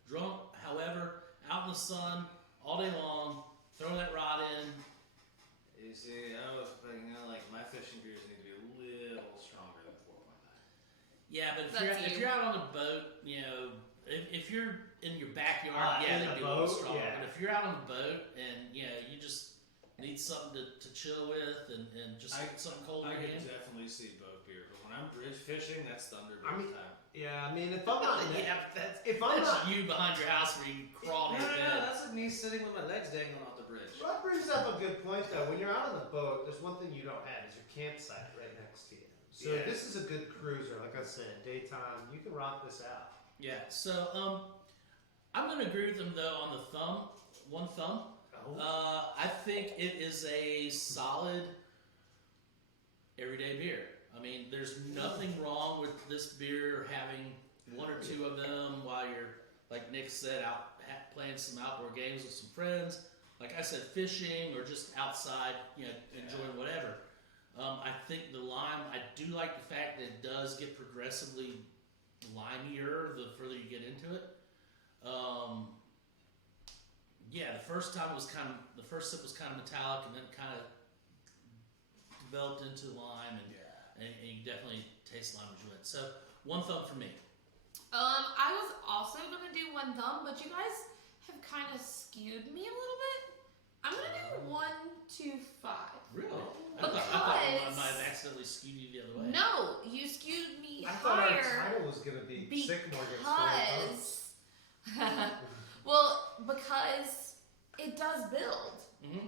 drunk. However, out in the sun all day long, throw that rod in. You see, I was thinking, like my fishing beers need to be a little stronger than 4.9. Yeah, but if you're out on a boat, you know, if you're in your backyard, in they'd a be a little boat, stronger. yeah. But if you're out on a boat and you know you just need something to chill with and just something cold I in your could hand. definitely see boat beer, but when I'm bridge fishing, that's Thunderbird time. Yeah, I mean, if I'm not, That's not, you behind your house where you crawl in your No, bed. that's me sitting with my legs dangling off the bridge. that brings up a good point though. When you're out on the boat, there's one thing you don't have is your campsite right next to you. So Yeah. this is a good cruiser, like I said, daytime. You can rock this out. Yeah. So I'm gonna agree with them though on the thumb. One thumb. I think it is a solid everyday beer. I mean, there's nothing wrong with this beer having one or two of them while you're, like Nick said, out playing some outdoor games with some friends. Like I said, fishing or just outside, you know, enjoying whatever. I think the lime, I do like the fact that it does get progressively limier the further you get into it. Yeah, the first sip was kind of metallic, and then kind of developed into lime, and you definitely taste lime as you went. So one thumb for me. I was also gonna do one thumb, but you guys have kind of skewed me a little bit. I'm gonna do 1, 2, 5. Really? I Because thought I might have accidentally skewed you the other way. no, you skewed me I thought our higher title was gonna be Sycamore gets because well, because it does build. Mm-hmm.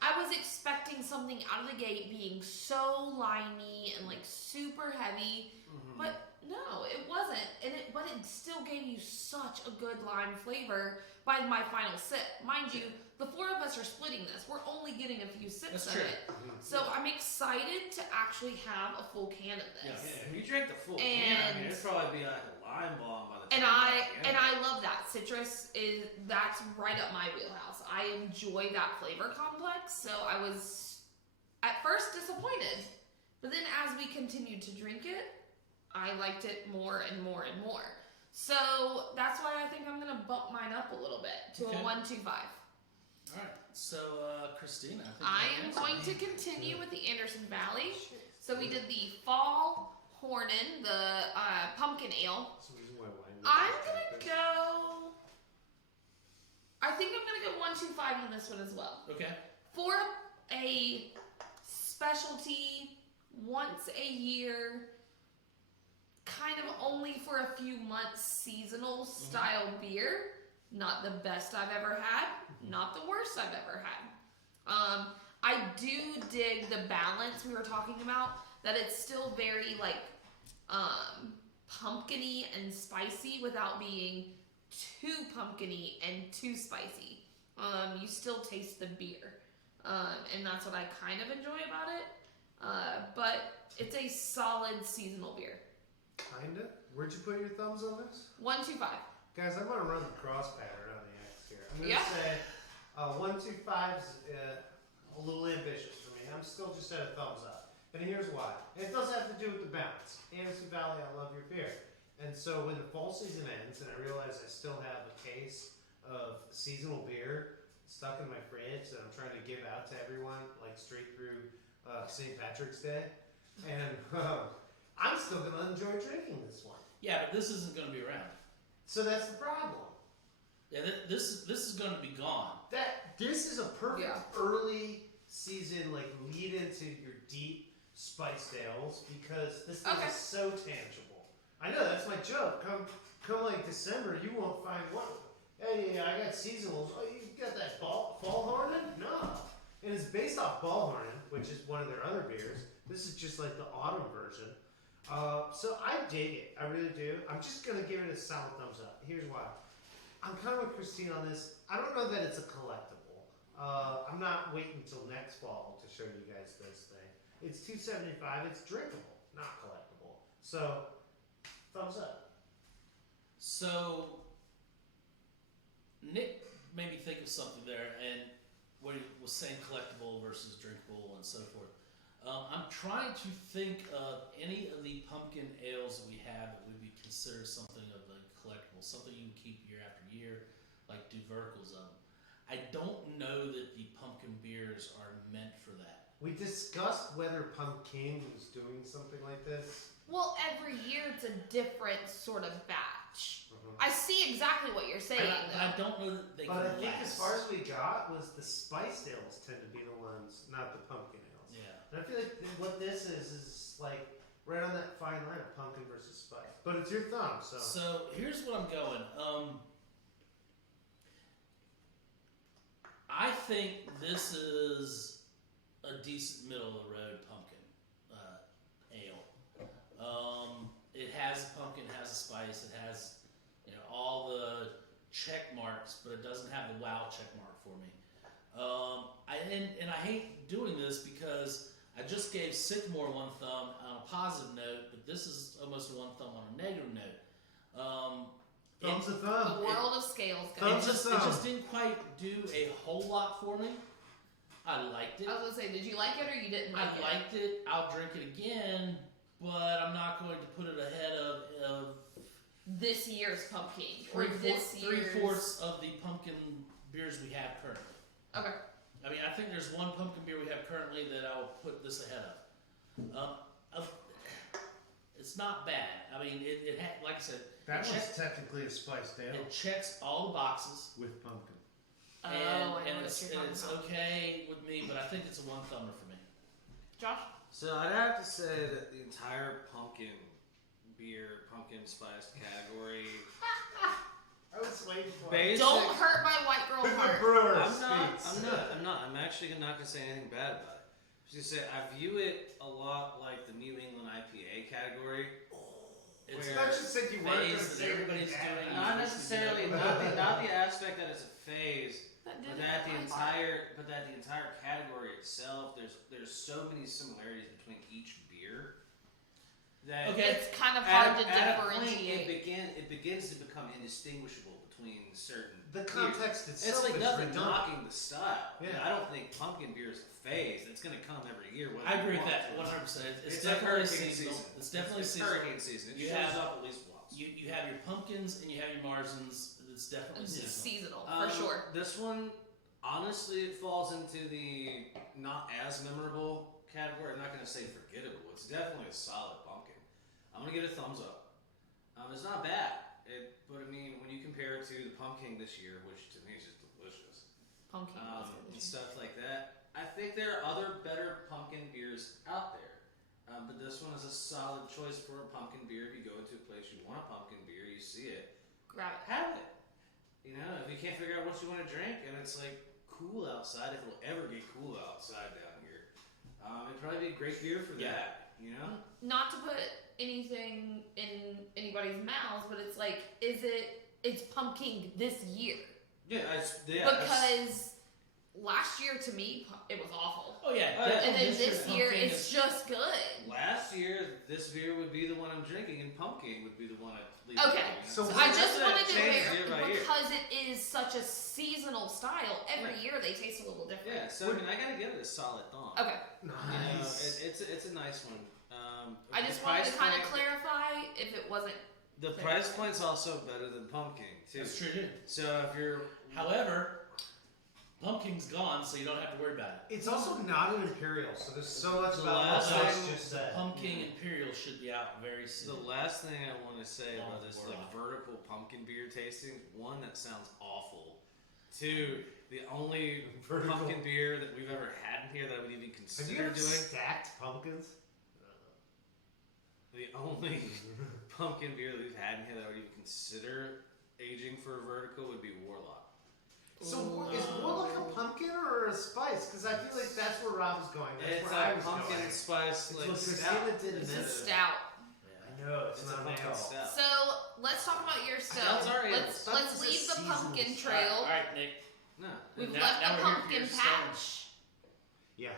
I was expecting something out of the gate being so limey and like super heavy, but no, it wasn't. But it still gave you such a good lime flavor by my final sip. Mind you, the 4 of us are splitting this. We're only getting a few sips That's of true. it. So I'm excited to actually have a full can of this. Yeah, if you drank the full can, I mean, it'd probably be like a lime bomb by the time. And I love that. Citrus that's right up my wheelhouse. I enjoy that flavor complex. So I was at first disappointed, but then as we continued to drink it, I liked it more and more and more. So that's why I think I'm gonna bump mine up a little bit to a 1, 2, 5. All right. So Christina, I am going to continue with the Anderson Valley. So we did the Fall Hornin, the pumpkin ale. That's the reason why wine I'm gonna go. I think I'm gonna go 1, 2, 5 on this one as well. Okay. For a specialty, once a year, kind of only for a few months, seasonal style beer. Not the best I've ever had. Not the worst I've ever had. I do dig the balance we were talking about. That it's still very like pumpkin-y and spicy without being too pumpkin-y and too spicy. You still taste the beer. And that's what I kind of enjoy about it. But it's a solid seasonal beer. Kinda. Where'd you put your thumbs on this? 1, 2, 5. Guys, I'm gonna run the cross pattern on the X here. I'm gonna Yeah. say 1, 2, 5 is a little ambitious for me. I'm still just at a thumbs up. And here's why. It does have to do with the balance. Anderson Valley, I love your beer. And so when the fall season ends and I realize I still have a case of seasonal beer stuck in my fridge that I'm trying to give out to everyone, like straight through St. Patrick's Day, and I'm still gonna enjoy drinking this one. Yeah, but this isn't going to be around. So that's the problem. Yeah, this is going to be gone. This is a perfect early season like lead into your deep spiced ales because this thing is so tangible. I know that's my joke. Come like December, you won't find one. Hey, I got seasonals. Oh, you got that fall Hornet? No. And it's based off Ball Hornet, which is one of their other beers. This is just like the autumn version. So I dig it. I really do. I'm just going to give it a solid thumbs up. Here's why. I'm kind of with Christine on this. I don't know that it's a collectible. I'm not waiting until next fall to show you guys this thing. It's $2.75. It's drinkable, not collectible. So, thumbs up. So, Nick made me think of something there, and what he was saying, collectible versus drinkable and so forth. I'm trying to think of any of the pumpkin ales that we have that would be considered something of a collectible, something you can keep year after year, like do verticals of them. I don't know that the pumpkin beers are meant for that. We discussed whether Pumpkin was doing something like this. Well, every year it's a different sort of batch. I see exactly what you're saying. I don't know that they But I can think last. as far as we got was the spiced ales tend to be the ones, not the pumpkin ales. Yeah. And I feel like what this is like right on that fine line of pumpkin versus spice. But it's your thumb, so. So here's what I'm going. I think this is a decent middle of the road pumpkin ale. It has pumpkin, it has a spice, it has all the check marks, but it doesn't have the wow check mark for me. I hate doing this because I just gave Sycamore one thumb on a positive note, but this is almost a one thumb on a negative note. Thumbs a thumb. The world of scales, Thumbs guys. a It just didn't quite do a whole lot for me. I liked it. I was gonna say, did you like it or you didn't like it? I liked it. I'll drink it again, but I'm not going to put it ahead of This year's pumpkin or this year's. 3/4 of the pumpkin beers we have currently. Okay. I mean, I think there's one pumpkin beer we have currently that I'll put this ahead of. It's not bad. I mean, it had, like I said, That was technically a spiced ale it checks all the boxes, with pumpkin. I and know what it's you're talking about. okay with me, but I think it's a one thumber for me. Josh? So I'd have to say that the entire pumpkin beer, pumpkin spiced category. I was waiting for Basic- Don't hurt my white girl The heart. brewer I'm not. I'm actually not gonna say anything bad about it. I was gonna say I view it a lot like the New England IPA category. It's Where- I thought you said you weren't going to phase that say everybody's anything doing. bad. Not necessarily, not the aspect that it's a phase, That but didn't that the hurt my heart. entire category itself. There's so many similarities between each beer that Okay. It's kind of hard to at a point differentiate. it begins to become indistinguishable between certain. The beers. context It's itself like is nothing redundant. knocking the style. Yeah. I don't think pumpkin beer is a phase that's going to come every year. whether I you agree with want that to. 100%. It's It's definitely like hurricane seasonal. season. It's definitely It's seasonal. hurricane season. It You shows have- up at least once. You have your pumpkins and you have your Marzens. It's definitely It's seasonal. seasonal, for sure. This one, honestly, it falls into the not as memorable category. I'm not going to say forgettable. It's definitely a solid pumpkin. I'm going to give it a thumbs up. It's not bad. But I mean, when you compare it to the pumpkin this year, which to me is just delicious, Pumpkin. and stuff like that, I think there are other better pumpkin beers out there. But this one is a solid choice for a pumpkin beer. If you go into a place you want a pumpkin beer, you see it, Grab it. have it. If you can't figure out what you want to drink, and it's like cool outside, if it'll ever get cool outside down here, it'd probably be a great beer for Yeah. that. Not to put anything in anybody's mouths, but it's like, it's pumpkin this year. Because last year to me, it was awful. Oh yeah. Oh, yeah. And then this year, pumpkin it's is- just good. Last year, this beer would be the one I'm drinking, and pumpkin would be the one I'd leave. Okay. So So I that's just it. wanted to Changes bear year by year. because it is such a seasonal style. Every year they taste a little different. Yeah, so I mean, I gotta give it a solid thumb. Okay. Nice. It's a nice one. I the just wanted to price kind of point- clarify if it wasn't. The price point's also better than pumpkin too. That's true. So if you're However, pumpkin's gone, so you don't have to worry about it. It's also not an imperial, so there's so much The about last what Josh thing- just said. Pumpkin Imperial should be out very The soon. last thing I want to say Oh, about this we're like off. vertical pumpkin beer tasting, one, that sounds awful. Two, the only Vertical. pumpkin beer that we've ever had in here that I would even Have you consider ever doing. stacked pumpkins? The only pumpkin beer that we've had in here that I would even consider aging for a vertical would be Warlock. So is Warlock a pumpkin or a spice? Because I feel like that's where Rob was going. That's It's where I a was pumpkin going. spice It's like what stout. Christina did It's in a this. stout. I know it's, It's a not pumpkin ale. stout. So let's talk about your Stouts stone. are ale. Let's Stouts is a leave the seasonal pumpkin stout. trail. All right, Nick. No. We've Now- left now the we're here for pumpkin your patch. Yeah.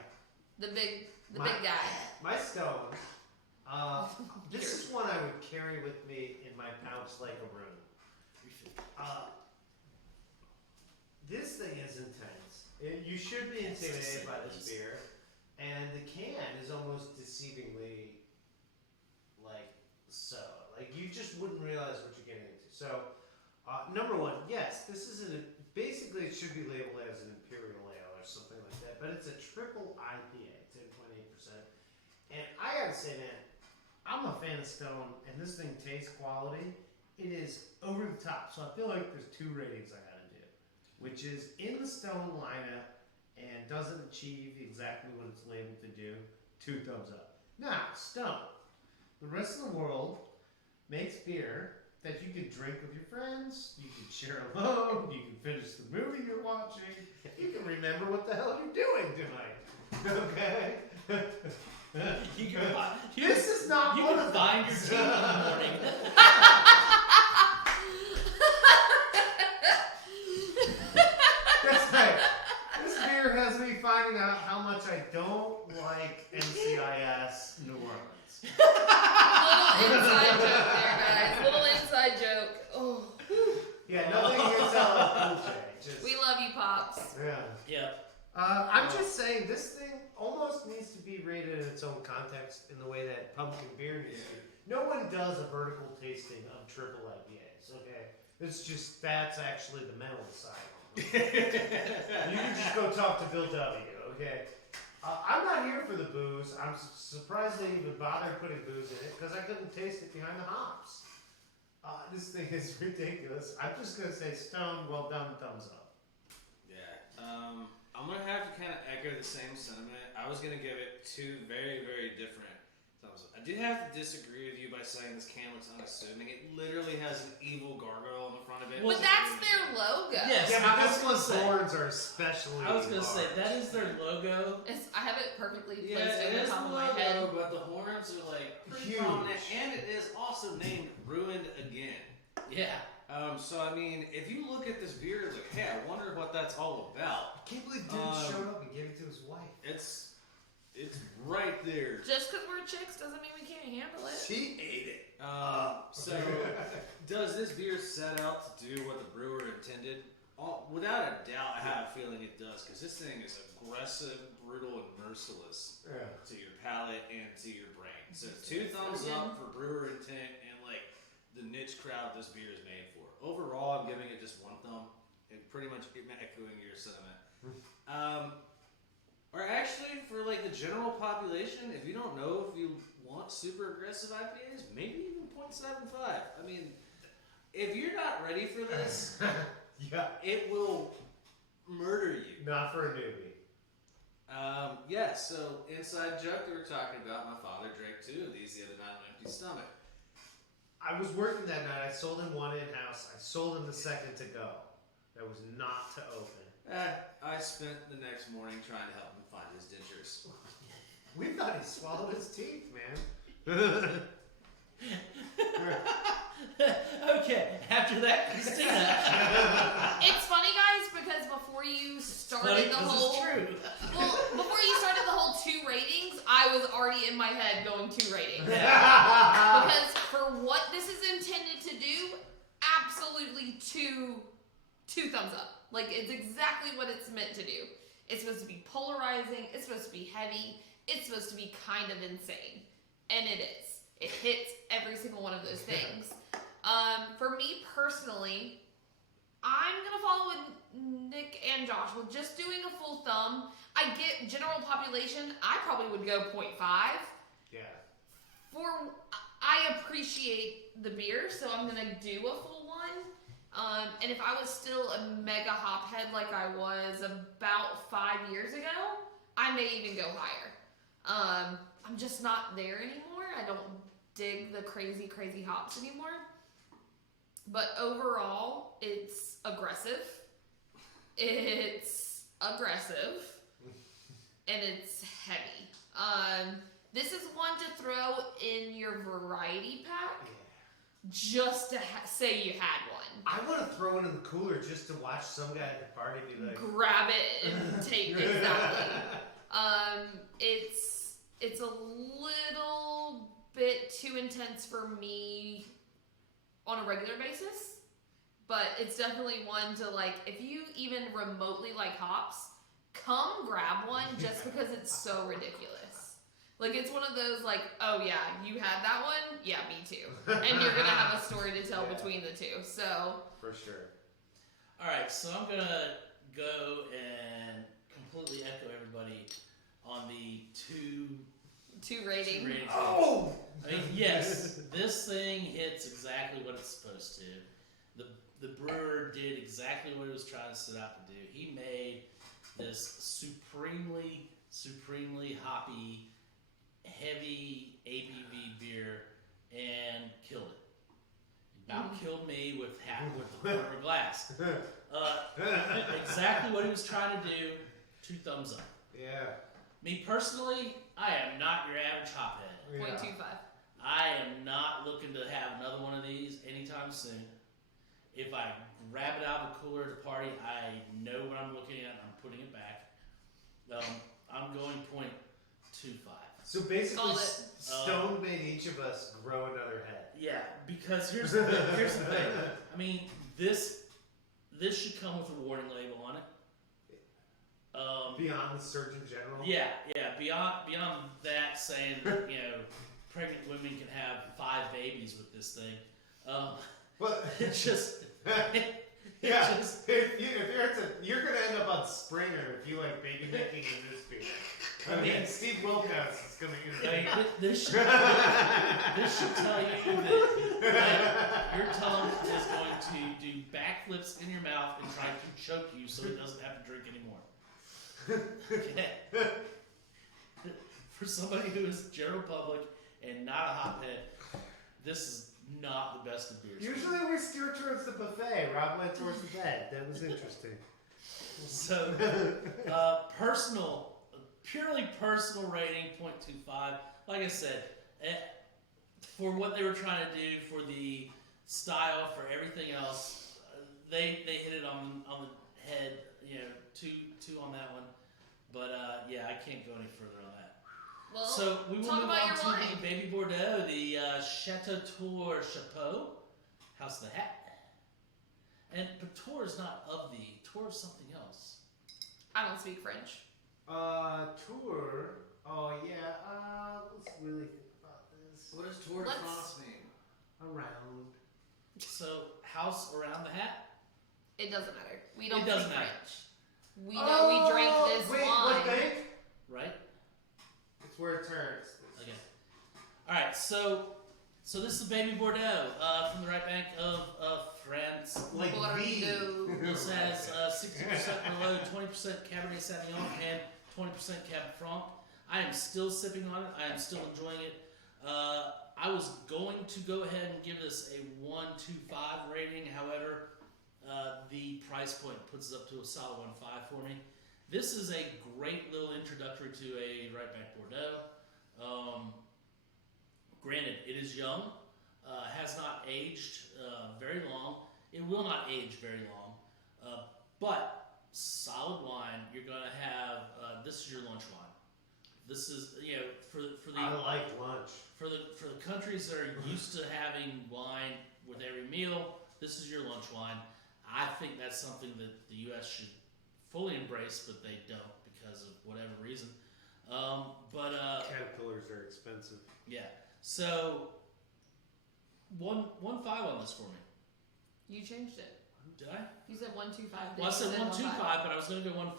The big My- big guy. My stone. This is one I would carry with me in my pouch like a room. This thing is intense. You should be intimidated by this beer, and the can is almost deceivingly like so. Like you just wouldn't realize what you're getting into. So, number one, yes, this is basically it should be labeled as an imperial ale or something like that, but it's a triple IPA, 10.8%. And I gotta say, man, I'm a fan of Stone, and this thing tastes quality. It is over the top. So I feel like there's two ratings I gotta do, which is in the Stone lineup and doesn't achieve exactly what it's labeled to do. 2 thumbs up. Now, Stone, the rest of the world makes beer that you can drink with your friends, you can share alone, you can finish the movie you're watching, you can remember what the hell you're doing tonight. Okay? You can buy, This is not you one can of find your those. team in the morning. That's right. This beer has me finding out how much I don't like NCIS New Orleans. Little inside joke there, guys. Little inside joke. Oh, Yeah, nothing against LL Cool J. Just, we love you, pops. yeah. Yep. I'm just saying, this thing almost needs to be rated in its own context in the way that pumpkin beer needs to be. No one does a vertical tasting of triple IPAs, okay? It's just, that's actually the mental side. You can just go talk to Bill W, okay? I'm not here for the booze. I'm surprised they even bothered putting booze in it because I couldn't taste it behind the hops. This thing is ridiculous. I'm just going to say Stone, well done, thumbs up. Yeah. I'm gonna have to kind of echo the same sentiment. I was gonna give it 2 very, very different thumbs up. I did have to disagree with you by saying this can looks unassuming. It literally has an evil gargoyle on the front of it. But that's their logo. Yes, Yeah, I but was this gonna one's say. horns are especially I was gonna say large. that is their logo. I have it perfectly Yeah, placed it over is the top the of my head. logo, but the horns are like pretty Huge. prominent, and it is also named Ruined Again. Yeah. So I mean, if you look at this beer, it's like, hey, I wonder what that's all about. I can't believe dude showed up and gave it to his wife. It's right there. Just because we're chicks doesn't mean we can't handle it. She ate it. So, does this beer set out to do what the brewer intended? Without a doubt, I have a feeling it does, because this thing is aggressive, brutal, and merciless Yeah. to your palate and to your brain. So, 2 thumbs up for brewer intent and like the niche crowd this beer is made for. Overall, I'm giving it just 1 thumb, and pretty much echoing your sentiment. Or actually, for like the general population, if you don't know if you want super aggressive IPAs, maybe even 0.75. I mean, if you're not ready for this, Yeah. it will murder you. Not for a newbie. Yeah, so inside joke that we're talking about, my father drank 2 of these the other night on an empty stomach. I was working that night. I sold him 1 in-house. I sold him the second to go. That was not to open. I spent the next morning trying to help him find his dentures. We thought he swallowed his teeth, man. Okay. After that, Christina. It's funny, guys, because before you started the whole It's true. well, before you started the whole 2 ratings, I was already in my head going 2 ratings. Yeah. Because for what this is intended to do, absolutely two thumbs up. Like, it's exactly what it's meant to do. It's supposed to be polarizing, it's supposed to be heavy, it's supposed to be kind of insane. And it is. It hits every single one of those things. For me personally, I'm gonna follow with Nick and Josh with just doing a full thumb. I get general population. I probably would go 0.5. Yeah. I appreciate the beer, so I'm gonna do a full one. And if I was still a mega hophead like I was about 5 years ago, I may even go higher. I'm just not there anymore. I don't dig the crazy hops anymore. But overall, it's aggressive. It's aggressive. And it's heavy. This is one to throw in your variety pack, just to say you had one. I want to throw it in the cooler just to watch some guy at the party be like, grab it and take exactly. It's a little bit too intense for me on a regular basis, but it's definitely one to like. If you even remotely like hops, come grab one just because it's so ridiculous. Like, it's one of those, like, oh yeah, you had that one? Yeah, me too. And you're gonna have a story to tell between the two, so. For sure. Alright, so I'm gonna go and completely echo everybody on the two rating. Oh! I mean, yes, this thing hits exactly what it's supposed to. The brewer did exactly what he was trying to set out to do. He made this supremely hoppy, heavy ABV beer and killed it. About killed me with the quarter of a glass. Exactly what he was trying to do. 2 thumbs up. Yeah. Me personally, I am not your average hophead. 0.25. I am not looking to have another one of these anytime soon. If I grab it out of the cooler at a party, I know what I'm looking at and I'm putting it back. I'm going 0.25. So basically, Solid. Stone made each of us grow another head. Yeah, because here's the thing. I mean, this should come with a warning label on it. Beyond the Surgeon General. Yeah. Beyond that, saying that, pregnant women can have 5 babies with this thing. But It's just. yeah, you're gonna end up on Springer if you like baby making in this beer. I mean, Steve Wilkos is gonna use it. This should tell you that your tongue is going to do backflips in your mouth and try to choke you so it doesn't have to drink anymore. Okay. For somebody who is general public and not a hophead, this is not the best of beers. Usually we steer towards the buffet. Rob went towards the bed. That was interesting. So, purely personal rating, 0.25. Like I said, for what they were trying to do, for the style, for everything else, they hit it on the head. 2 on that one. But yeah, I can't go any further on that. Well, So we will talk move about on your to wine. the Baby Bordeaux, the Chateau Tour Chapeau, House of the Hat. And but Tour is not of the, Tour is something else. I don't speak French. Tour. Oh yeah. Let's really think about this. What does Tour de Let's- France mean? Around. So, House Around the Hat? It doesn't matter. We don't It doesn't speak matter. French. We know we drink this wait, wine. What bank? Right? It's where it turns. Okay. Alright, so this is Baby Bordeaux from the right bank of France. Like Bordeaux. This has 60% Merlot, 20% Cabernet Sauvignon, and 20% Cab Franc. I am still sipping on it. I am still enjoying it. I was going to go ahead and give this a 1.25 rating. However, the price point puts it up to a solid 1.5 for me. This is a great little introductory to a right back Bordeaux. Granted, it is young, has not aged very long. It will not age very long, but solid wine. You're gonna have this is your lunch wine. This is for the I like lunch. for the countries that are used to having wine with every meal. This is your lunch wine. I think that's something that the U.S. should fully embrace, but they don't because of whatever reason. Caterpillars are expensive. Yeah. So 1.5 on this for me. You changed it. Did I? You said 125. Well, I said 125, but I was going to go 15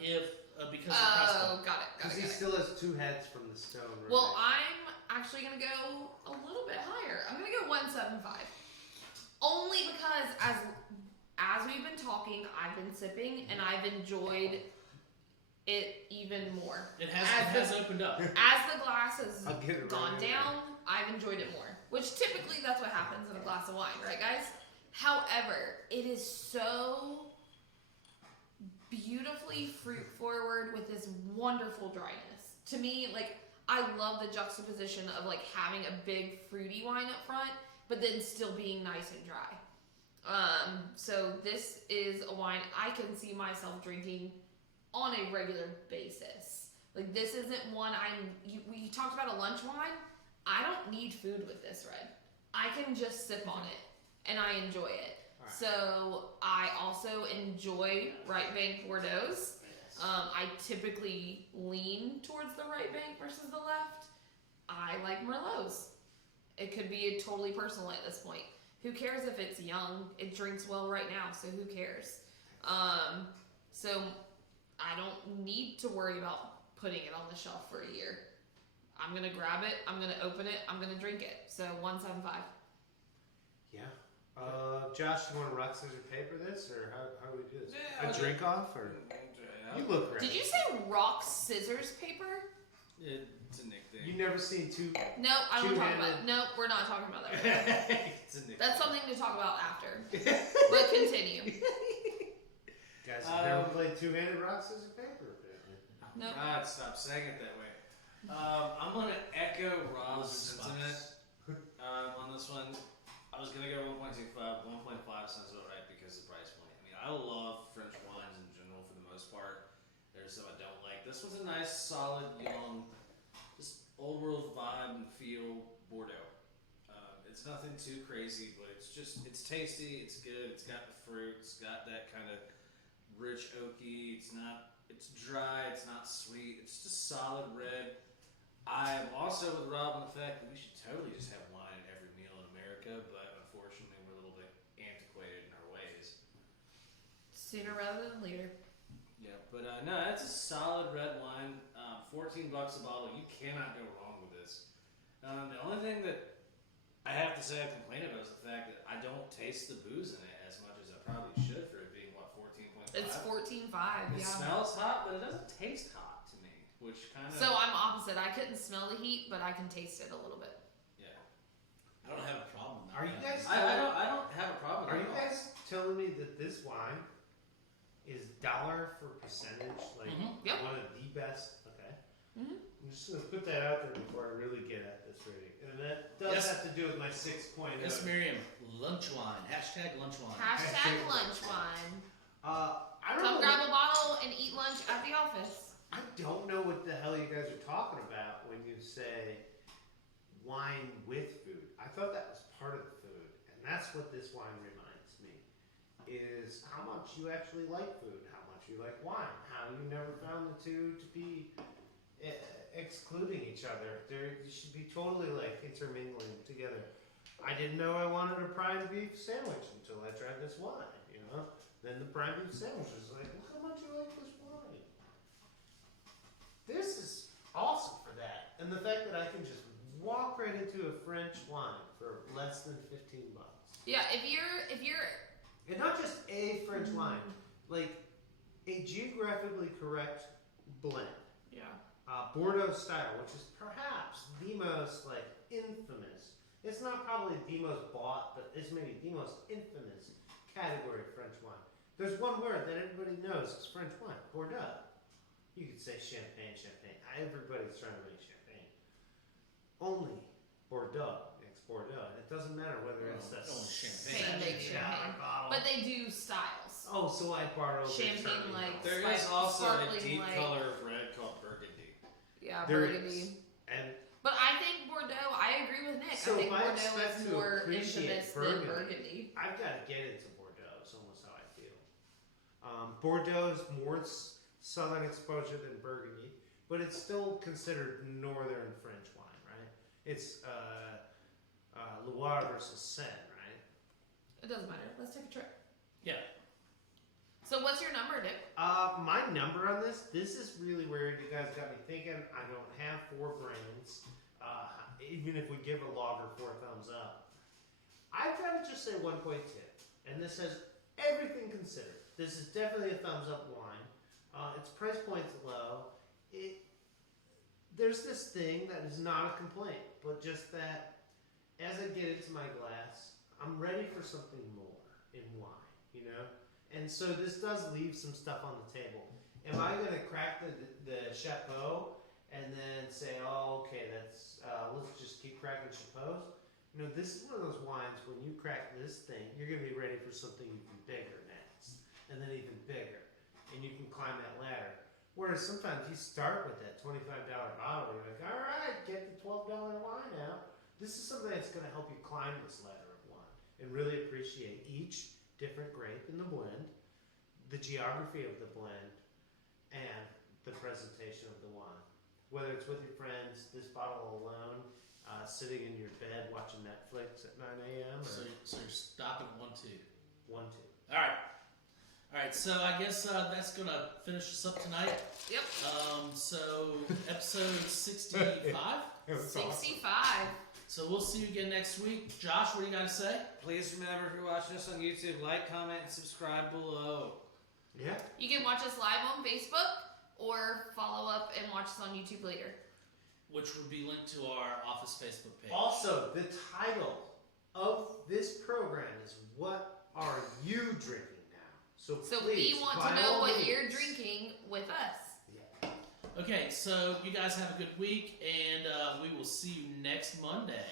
if because of price Oh, point. got it. Because he still has 2 heads from the stone. Right? Well, I'm actually gonna go a little bit higher. I'm gonna go 175. Only because as we've been talking, I've been sipping and I've enjoyed it even more. It has opened up. As the glass has I'll get it gone right down, I've enjoyed it more. Which typically that's what happens in a glass of wine, right, guys? However, it is so beautifully fruit forward with this wonderful dryness. To me, like, I love the juxtaposition of like having a big fruity wine up front, but then still being nice and dry. So this is a wine I can see myself drinking on a regular basis. Like, this isn't one we talked about a lunch wine. I don't need food with this red. I can just sip on it and I enjoy it. Right. So I also enjoy right bank Bordeaux's. I typically lean towards the right bank versus the left. I like Merlots. It could be totally personal at this point. Who cares if it's young? It drinks well right now, so who cares? So I don't need to worry about putting it on the shelf for a year. I'm gonna grab it, I'm gonna open it, I'm gonna drink it. So 175. Yeah. Josh, you want to rock, scissors, paper this, or how do we do this? Yeah, a drink off, or Yeah. you look ready. Did you say rock, scissors, paper? It's a Nick thing. You never seen 2? No, I don't talk about Two-handed. No, we're not talking about that right now. It's a Nick That's thing. something to talk about after. But continue. Guys, have never played 2-handed rock, scissors, paper? Apparently. Nope. God, stop saying it that way. I'm gonna echo Rob's sentiment on this one. I was gonna go 1.25, 1.5 sounds about right because of the price point. I mean, I love French wines in general for the most part. There's some I don't like. This one's a nice, solid, young, just old world vibe and feel Bordeaux. It's nothing too crazy, but it's tasty, it's good, it's got the fruit, it's got that kind of rich oaky, it's dry, it's not sweet, it's just solid red. I am also with Rob on the fact that we should totally just have wine at every meal in America, but unfortunately we're a little bit antiquated in our ways. Sooner rather than later. Yeah, but no, that's a solid red wine. $14 a bottle. You cannot go wrong with this. The only thing that I have to say I complain about is the fact that I don't taste the booze in it as much as I probably should for it being, 14.5? It's 14.5, It yeah. smells hot, but it doesn't taste hot to me, which kind of... So I'm opposite. I couldn't smell the heat, but I can taste it a little bit. Yeah. I don't have a problem with Are you that. guys? I don't have a problem Are with you it at all. guys telling me that this wine is dollar for percentage, like Yep. one of the best? Okay. Mhm. I'm just gonna put that out there before I really get at this rating, and that does Yes. have to do with my 6.0. Yes, Miriam. Lunch wine. Hashtag lunch wine. Hashtag lunch wine. I don't Come know. grab a bottle and eat lunch at the office. I don't know what the hell you guys are talking about when you say wine with food. I thought that was part of the food, and that's what this wine reminds me, is how much you actually like food, how much you like wine, how you never found the two to be excluding each other. You should be totally like intermingling together. I didn't know I wanted a prime beef sandwich until I tried this wine, you know? Then the prime beef sandwich was like, look how much you like this wine. This is awesome for that. And the fact that I can just walk right into a French wine for less than $15. Yeah, if you're And not just a French wine, like a geographically correct blend. yeah. Bordeaux style, which is perhaps the most like infamous. It's not probably the most bought, but it's maybe the most infamous category of French wine. There's one word that everybody knows is French wine, Bordeaux. You could say champagne. Everybody's trying to make champagne. Only Bordeaux makes Bordeaux. And it doesn't matter whether it's the only champagne. Champagne makes champagne. bottle. But they do styles. Oh, so I borrowed the Champagne Charlie like- bottle. There is also a Sparkling deep light. color of red called burgundy. Yeah, There burgundy. is. And But I think Bordeaux, I agree with Nick. So I think if I Bordeaux expect is to more appreciate infamous than Burgundy- Burgundy. I've got to get into Bordeaux. Is almost how I feel. Bordeaux is more southern exposure than Burgundy, but it's still considered northern French wine, right? It's Loire versus Seine, right? It doesn't matter. Let's take a trip. Yeah. So what's your number, Nick? My number on this is really weird. You guys got me thinking. I don't have 4 brands. Even if we give a lager 4 thumbs up, I've got to just say 1.2. And this has everything considered. This is definitely a thumbs up wine. Its price point's low. There's this thing that is not a complaint, but just that as I get into my glass, I'm ready for something more in wine, you know? And so this does leave some stuff on the table. Am I going to crack the Chapeau and then say, oh, okay, that's let's just keep cracking Chapeaus? You know, this is one of those wines, when you crack this thing, you're going to be ready for something even bigger next, and then even bigger, and you can climb that ladder. Whereas sometimes you start with that $25 bottle, you're like, all right, get the $12 wine out. This is something that's going to help you climb this ladder of wine and really appreciate each different grape in the blend, the geography of the blend, and the presentation of the wine. Whether it's with your friends, this bottle alone, sitting in your bed watching Netflix at 9 a.m. So you're stopping 1-2. 1-2. All right. So I guess that's gonna finish us up tonight. Yep. So episode 65. 65. So we'll see you again next week. Josh, what do you got to say? Please remember, if you're watching us on YouTube, like, comment, and subscribe below. Yeah. You can watch us live on Facebook or follow up and watch us on YouTube later. Which would be linked to our office Facebook page. Also, the title of this program is "What Are You Drinking Now?" So please, we want by to know all what means. you're drinking with us. Yeah. Okay, so you guys have a good week, and we will see you next Monday.